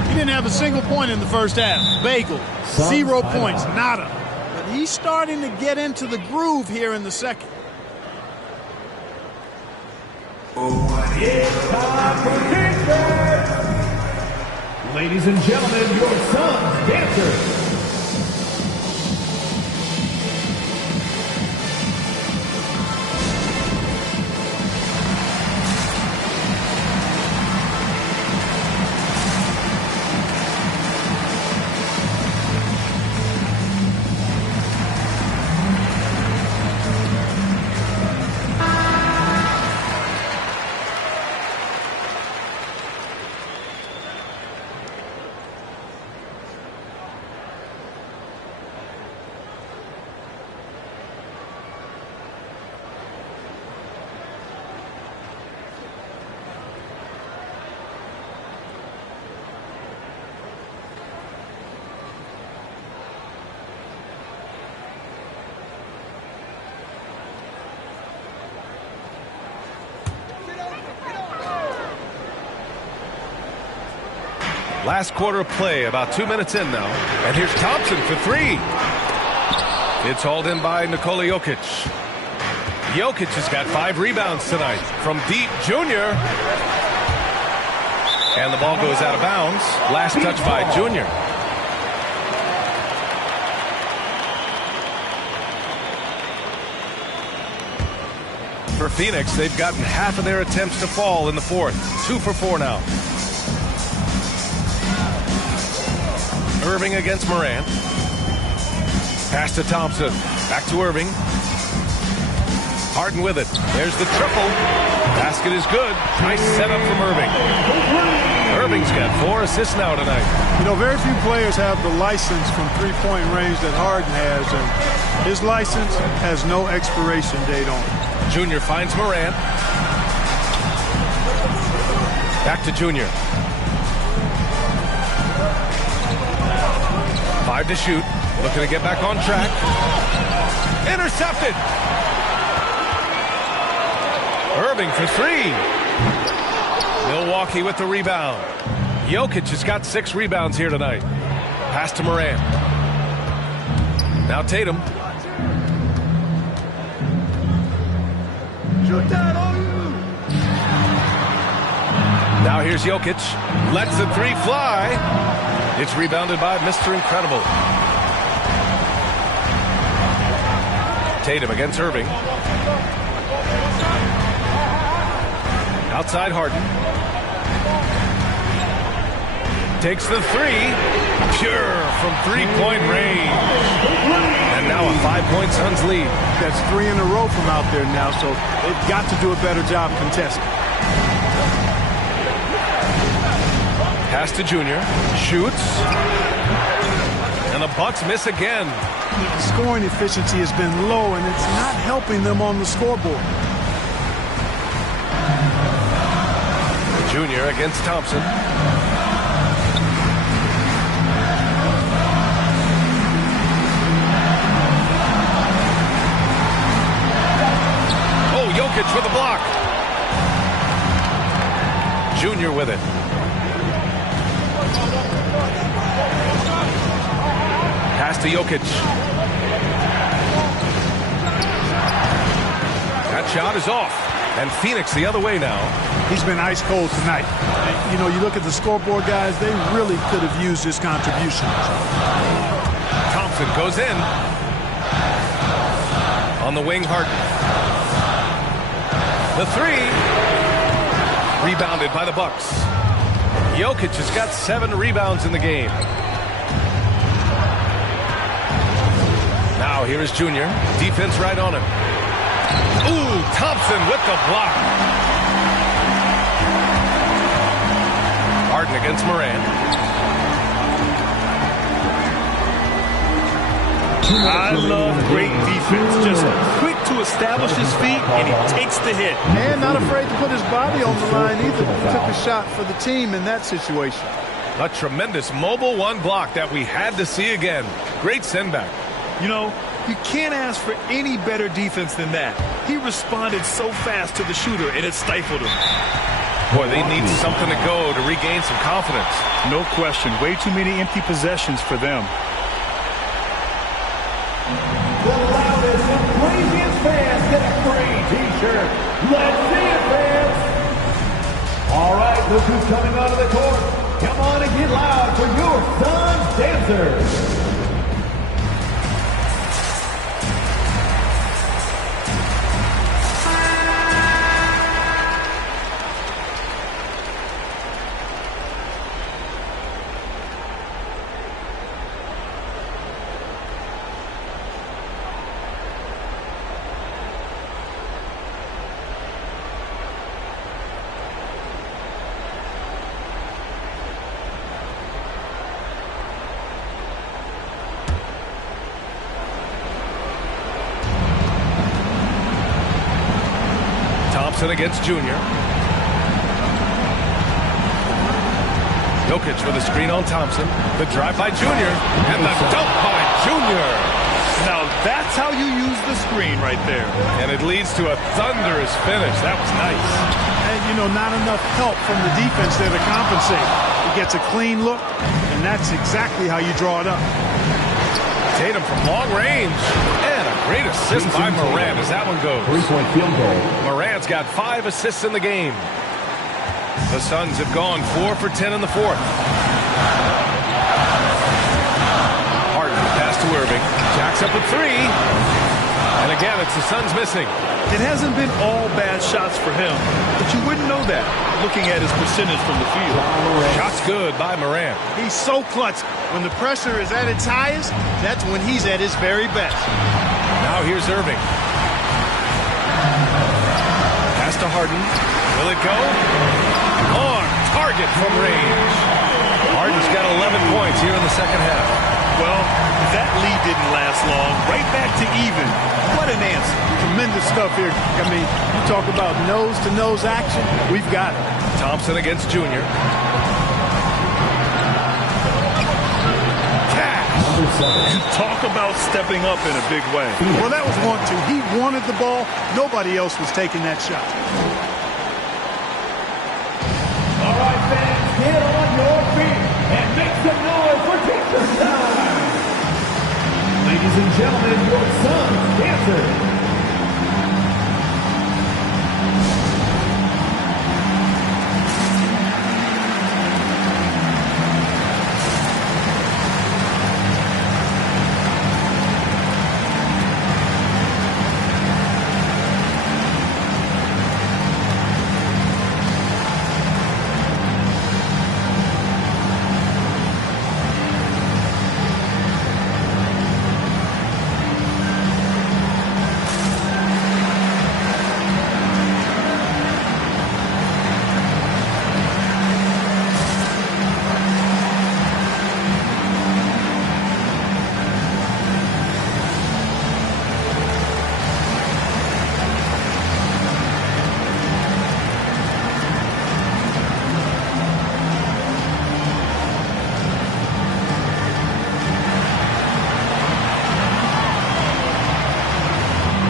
He didn't have a single point in the first half. Bagel, 0 points, nada. But he's starting to get into the groove here in the second. It's time for dancers! Ladies and gentlemen, your son's dancers. Last quarter of play, about 2 minutes in now. And here's Thompson for three. It's hauled in by Nikola Jokic. Jokic has got 5 rebounds tonight. From deep, Junior. And the ball goes out of bounds. Last touch by Junior. For Phoenix, they've gotten half of their attempts to fall in the fourth. 2 for 4 now. Irving against Morant. Pass to Thompson. Back to Irving. Harden with it. There's the triple. Basket is good. Nice setup from Irving. Irving's got 4 assists now tonight. You know, very few players have the license from three-point range that Harden has, and his license has no expiration date on it. Junior finds Morant. Back to Junior. 5 to shoot. Looking to get back on track. Intercepted. Irving for 3. Milwaukee with the rebound. Jokic has got 6 rebounds here tonight. Pass to Morant. Now Tatum. Now here's Jokic. Lets the 3 fly. It's rebounded by Mr. Incredible. Tatum against Irving. Outside Harden. Takes the 3. Pure from 3-point range. And now a 5-point Suns lead. That's 3 in a row from out there now, so they've got to do a better job contesting. Pass to Junior. Shoots. And the Bucks miss again. The scoring efficiency has been low, and it's not helping them on the scoreboard. Junior against Thompson. Oh, Jokic for the block. Junior with it. Pass to Jokic. That shot is off. And Phoenix the other way now. He's been ice cold tonight. You know, you look at the scoreboard, guys, they really could have used his contribution. Thompson goes in. On the wing, Harden. The 3. Rebounded by the Bucks. Jokic has got 7 rebounds in the game. Now here is Junior. Defense right on him. Ooh, Thompson with the block. Harden against Morant. I love great defense. Just quick to establish his feet, and he takes the hit. And not afraid to put his body on the line either. Took a shot for the team in that situation. A tremendous mobile 1 block that we had to see again. Great send back. You know, you can't ask for any better defense than that. He responded so fast to the shooter, and it stifled him. Boy, they need something to go to regain some confidence. No question. Way too many empty possessions for them. The loudest and craziest fans get a free T-shirt. Let's see it, fans. All right, look who's coming onto the court. Come on and get loud for your Suns dancers. Against Junior. Jokic with a screen on Thompson. The drive by Junior. And the dunk by Junior. Now that's how you use the screen right there. And it leads to a thunderous finish. That was nice. And, you know, not enough help from the defense there to compensate. The gets a clean look, and that's exactly how you draw it up. Tatum from long range. And a great assist by Morant as that one goes. 3-point field goal. Morant's got 5 assists in the game. The Suns have gone 4 for 10 in the fourth. Harden pass to Irving. Jacks up with 3. And again, it's the Suns missing. It hasn't been all bad shots for him, but you wouldn't know that looking at his percentage from the field. Shots good by Morant. He's so clutch. When the pressure is at its highest, that's when he's at his very best. Now here's Irving. Pass to Harden. Will it go? On target from range. Harden's got 11 points here in the second half. Well, that lead didn't last long. Right back to even. What an answer. Tremendous stuff here. I mean, you talk about nose-to-nose action. We've got it. Thompson against Junior. You talk about stepping up in a big way. Well, that was 1-2. He wanted the ball. Nobody else was taking that shot. All right, fans, get on your feet and make some noise for teacher time. Ladies and gentlemen, your son's dancer.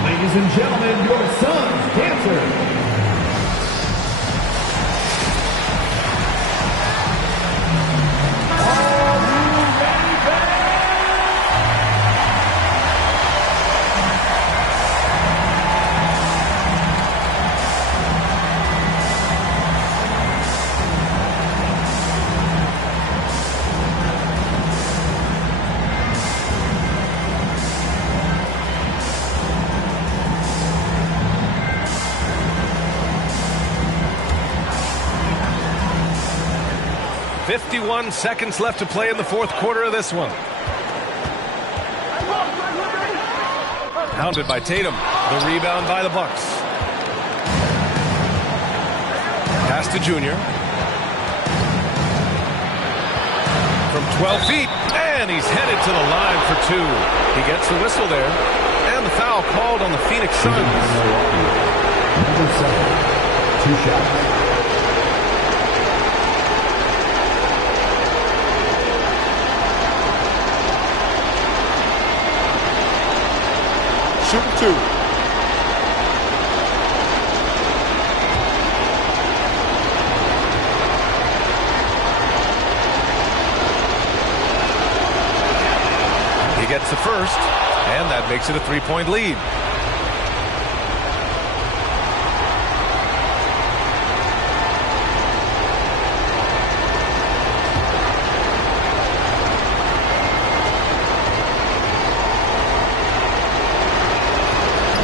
Ladies and gentlemen, your son's dancer. .51 seconds left to play in the fourth quarter of this one. Pounded by Tatum. The rebound by the Bucks. Pass to Junior. From 12 feet. And he's headed to the line for 2. He gets the whistle there. And the foul called on the Phoenix Suns. Number 7. 2 shots. Shooting 2. He gets the first, and that makes it a 3-point lead.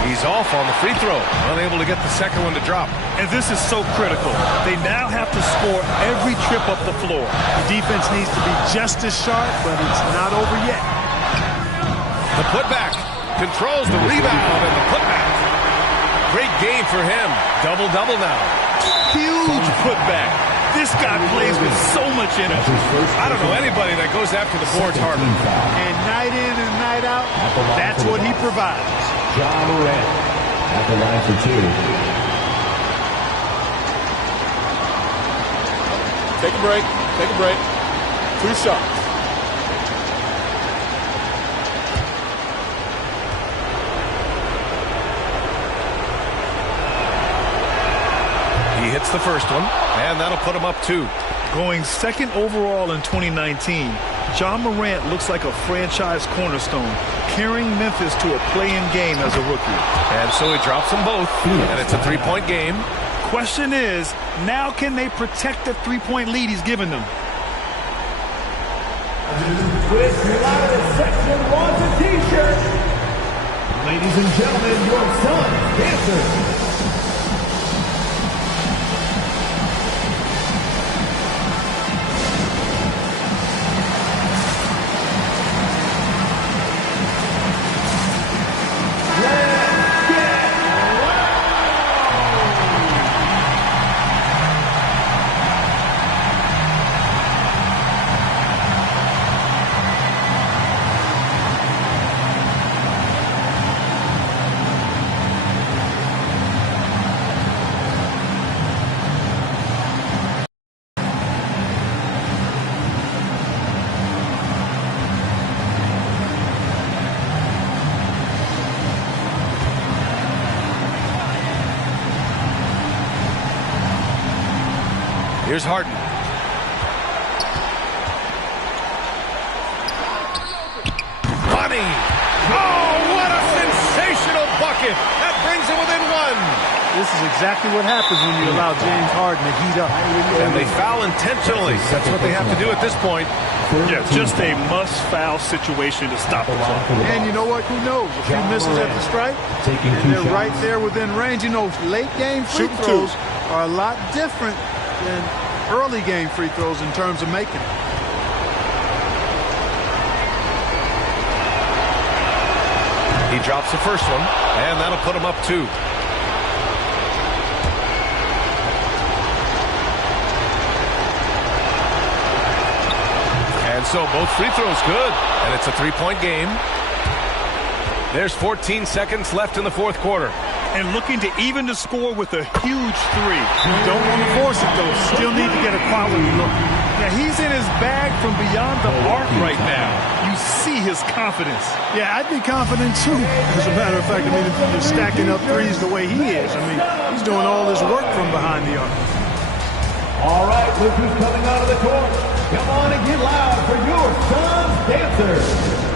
He's off on the free throw, unable to get the second one to drop. And this is so critical. They now have to score every trip up the floor. The defense needs to be just as sharp, but it's not over yet. The putback controls the rebound and the putback. Great game for him. Double-double now. Huge putback. This guy plays with so much energy. I don't know anybody that goes after the boards harder. And night in and night out, that's what he provides. John Morant at the line for 2. Take a break. Take a break. 2 shots. He hits the first one, and that'll put him up 2. Going second overall in 2019, Ja Morant looks like a franchise cornerstone, carrying Memphis to a play-in game as a rookie. And so he drops them both, and it's a three-point game. Question is, now can they protect the three-point lead he's given them? With loudest section wants a t-shirt. Ladies and gentlemen, your son's dancers. Here's Harden. Money. Oh, what a sensational bucket. That brings him within one. This is exactly what happens when you allow James Harden to heat up. And they foul intentionally. That's what they have to do at this point. Yeah, just a must-foul situation to stop the clock. And you know what? Who knows? A few misses at the stripe, and they're right there within range. You know, late-game free throws are a lot different than early game free throws in terms of making it. He drops the first one, and that'll put him up 2. And so both free throws good, and it's a 3-point game. There's 14 seconds left in the fourth quarter. And looking to even the score with a huge 3. You don't want to force it, though. Still need to get a quality look. Now, he's in his bag from beyond the arc right now. You see his confidence. Yeah, I'd be confident, too. As a matter of fact, I mean, if you're stacking up threes the way he is, I mean, he's doing all this work from behind the arc. All right, look who's coming out of the court. Come on and get loud for your son's dancers.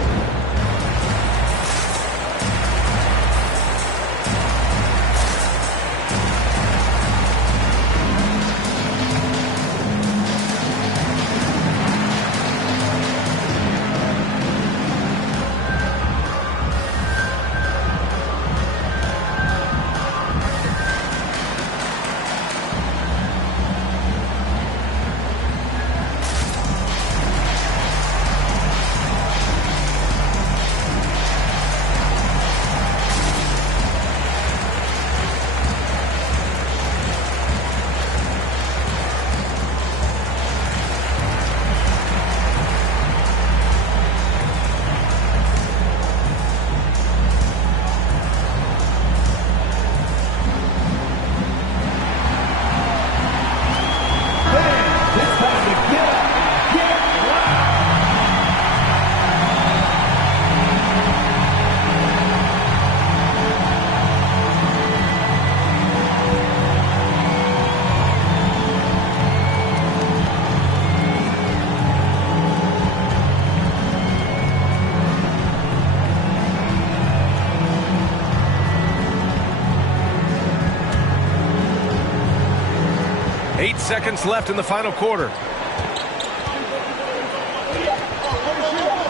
8 seconds left in the final quarter.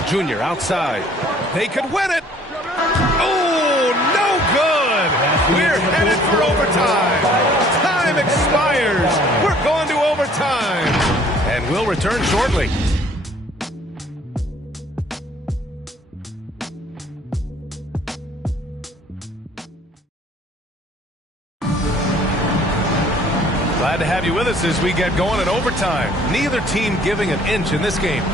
Junior outside. They could win it. Oh, no good. We're headed for overtime. Time expires. We're going to overtime. And we'll return shortly. Glad to have you with us as we get going in overtime. Neither team giving an inch in this game.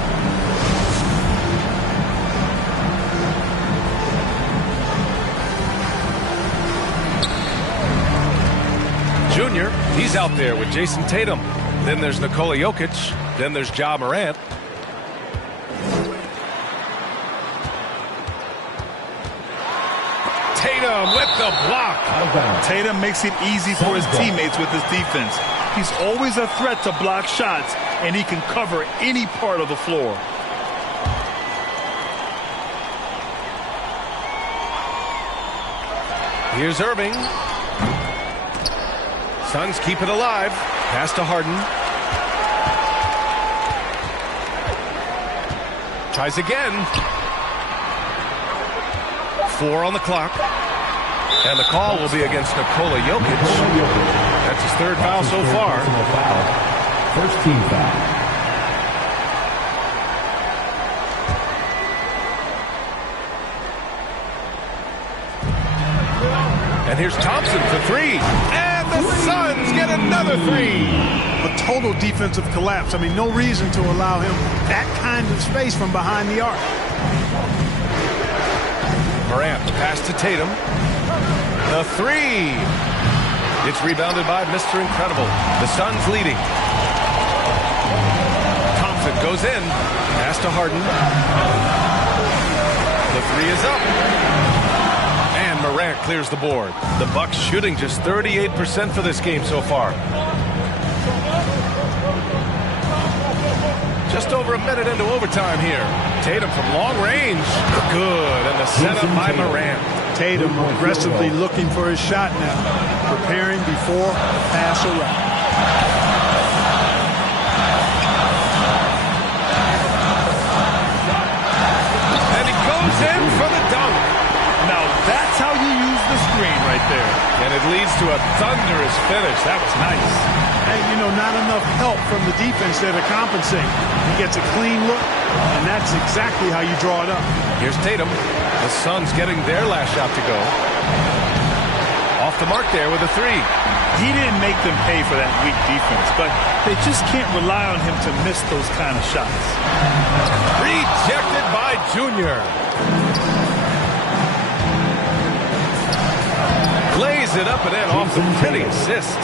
Junior, he's out there with Jason Tatum. Then there's Nikola Jokic. Then there's Ja Morant. Tatum Tatum with the block. Tatum makes it easy for his teammates with his defense. He's always a threat to block shots, and he can cover any part of the floor. Here's Irving. Suns keep it alive. Pass to Harden. Tries again. 4 on the clock. And the call will be against Nikola Jokic. That's his 3rd foul so far. First team foul. And here's Thompson for 3. And the Suns get another 3. A total defensive collapse. I mean, no reason to allow him that kind of space from behind the arc. Morant, the pass to Tatum. The 3. It's rebounded by Mr. Incredible. The Suns leading. Thompson goes in. Pass to Harden. The 3 is up. And Morant clears the board. The Bucks shooting just 38% for this game so far. Just over a minute into overtime here. Tatum from long range. Good. And the setup by Morant. Tatum aggressively looking for his shot now. Preparing before the pass around. And he goes in for the dunk. Now that's how you use the screen right there. And it leads to a thunderous finish. That was nice. And, you know, not enough help from the defense there to compensate. He gets a clean look, and that's exactly how you draw it up. Here's Tatum. The Suns getting their last shot to go. Off the mark there with a 3. He didn't make them pay for that weak defense, but they just can't rely on him to miss those kind of shots. Rejected by Junior. Lays it up and in off the pretty assist.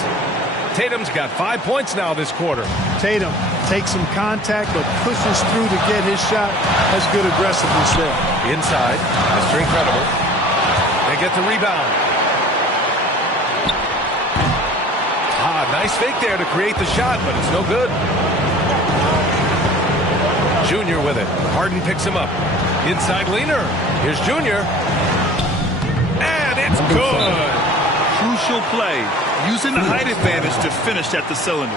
Tatum's got 5 points now this quarter. Tatum takes some contact but pushes through to get his shot. Has good aggressiveness there. Inside, Mr. Incredible. They get the rebound. Nice fake there to create the shot, but it's no good. Junior with it. Harden picks him up. Inside leaner. Here's Junior. And it's good. Crucial play. Using the height advantage to finish at the cylinder.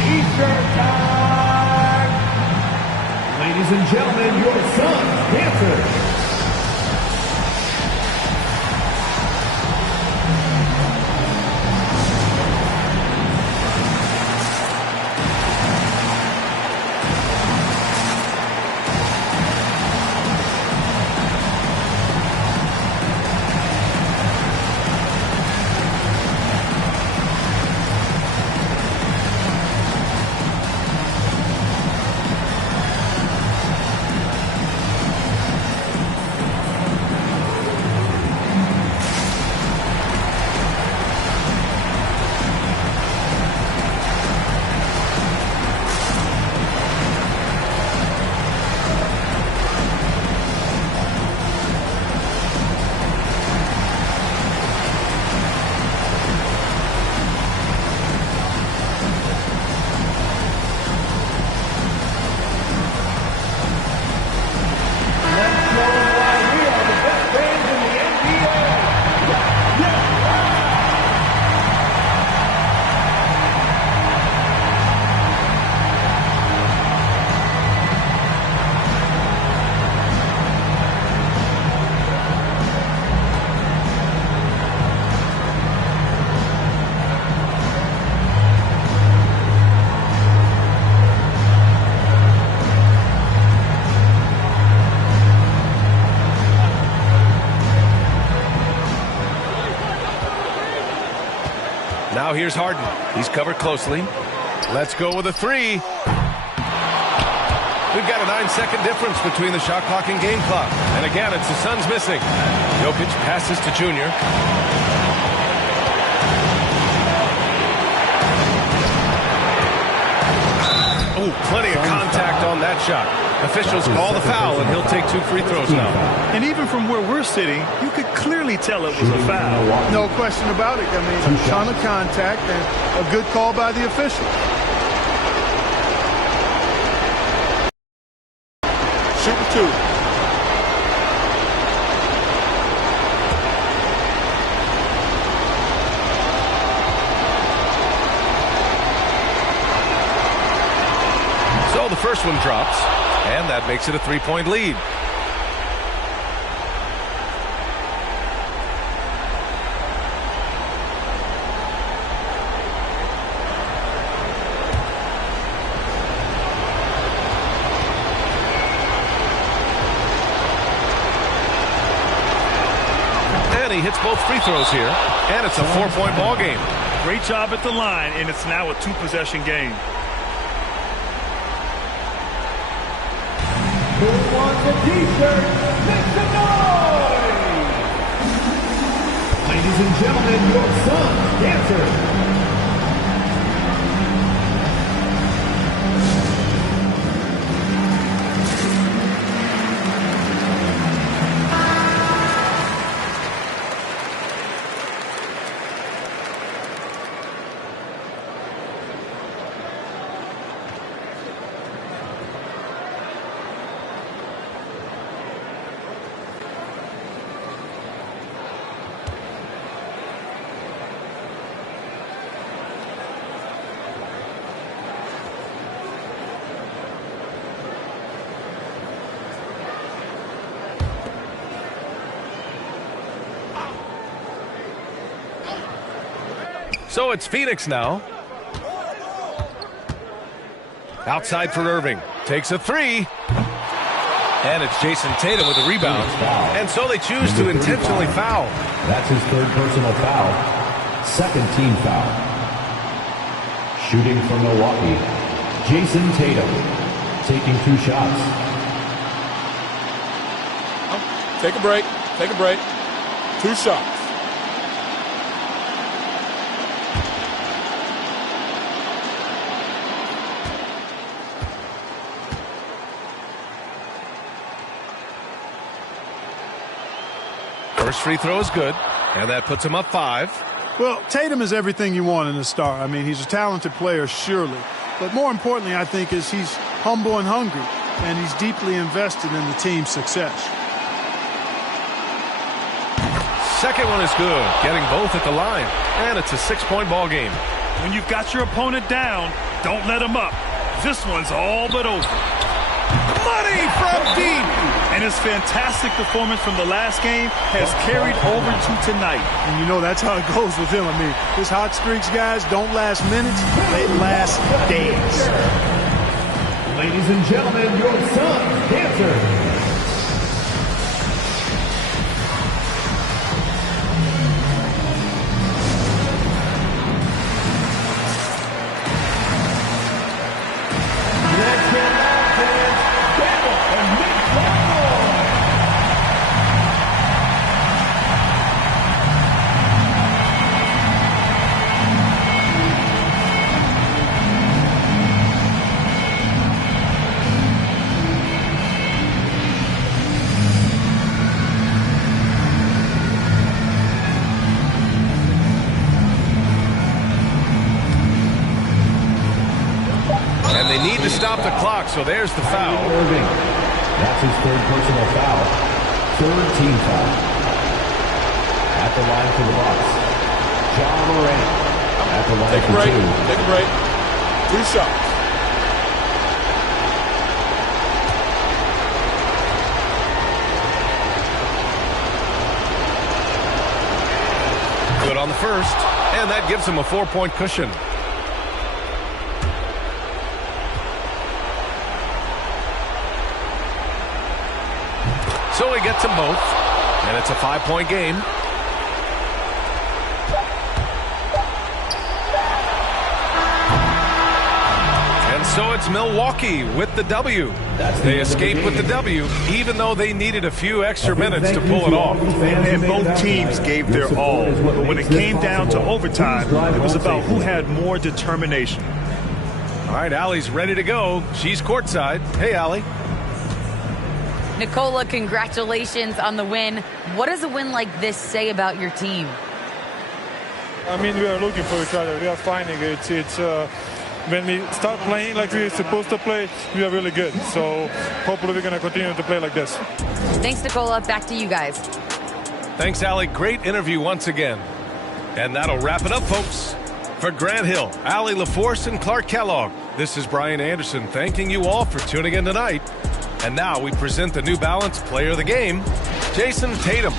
T-shirt time! Ladies and gentlemen, your Suns Panthers. Now here's Harden. He's covered closely. Let's go with a 3. We've got a 9-second difference between the shot clock and game clock. And again, it's the Suns missing. Jokic passes to Junior. Oh, plenty of contact on that shot. Officials call the foul, and he'll take 2 free throws now. And even from where we're sitting, you could clearly tell it was a foul. No question about it. I mean, a ton of contact and a good call by the official. Shooting 2. So the first one drops, and that makes it a 3-point lead. And he hits both free throws here, and it's a 4-point ball game. Great job at the line, and it's now a 2-possession game. Who wants a t-shirt? Make some noise! Ladies and gentlemen, your son, dancer. So it's Phoenix now. Outside for Irving. Takes a 3. And it's Jason Tatum with a rebound. And so they choose to intentionally foul. That's his 3rd personal foul. 2nd team foul. Shooting from Milwaukee, Jason Tatum. Taking 2 shots. Take a break. Take a break. 2 shots. First free throw is good, and that puts him up 5. Well, Tatum is everything you want in a star. I mean, he's a talented player, surely. But more importantly, I think, is he's humble and hungry, and he's deeply invested in the team's success. Second one is good, getting both at the line, and it's a 6-point ball game. When you've got your opponent down, don't let him up. This one's all but over. Money from deep! And his fantastic performance from the last game has carried over to tonight. And you know that's how it goes with him. I mean, his hot streaks, guys, don't last minutes, they last days. Ladies and gentlemen, your son, dancer. And they need to stop the clock, so there's the foul. Irving. That's his 3rd personal foul. 3rd team foul. At the line for the Bucks, John Morant. At the line for 2. Take a break. 2 shots. Good on the first, and that gives him a 4-point cushion. So he gets them both, and it's a 5-point game. And so it's Milwaukee with the W. They escape with the W, even though they needed a few extra minutes to pull it off. And both teams gave their all. But when it came down to overtime, it was about who had more determination. All right, Allie's ready to go. She's courtside. Hey, Allie. Nicola, congratulations on the win. What does a win like this say about your team? I mean, we are looking for each other. We are finding it. When we start playing like we're supposed to play, we are really good. So hopefully we're going to continue to play like this. Thanks, Nicola. Back to you guys. Thanks, Allie. Great interview once again. And that'll wrap it up, folks. For Grant Hill, Allie LaForce, and Clark Kellogg, this is Brian Anderson thanking you all for tuning in tonight. And now we present the New Balance Player of the Game, Jason Tatum.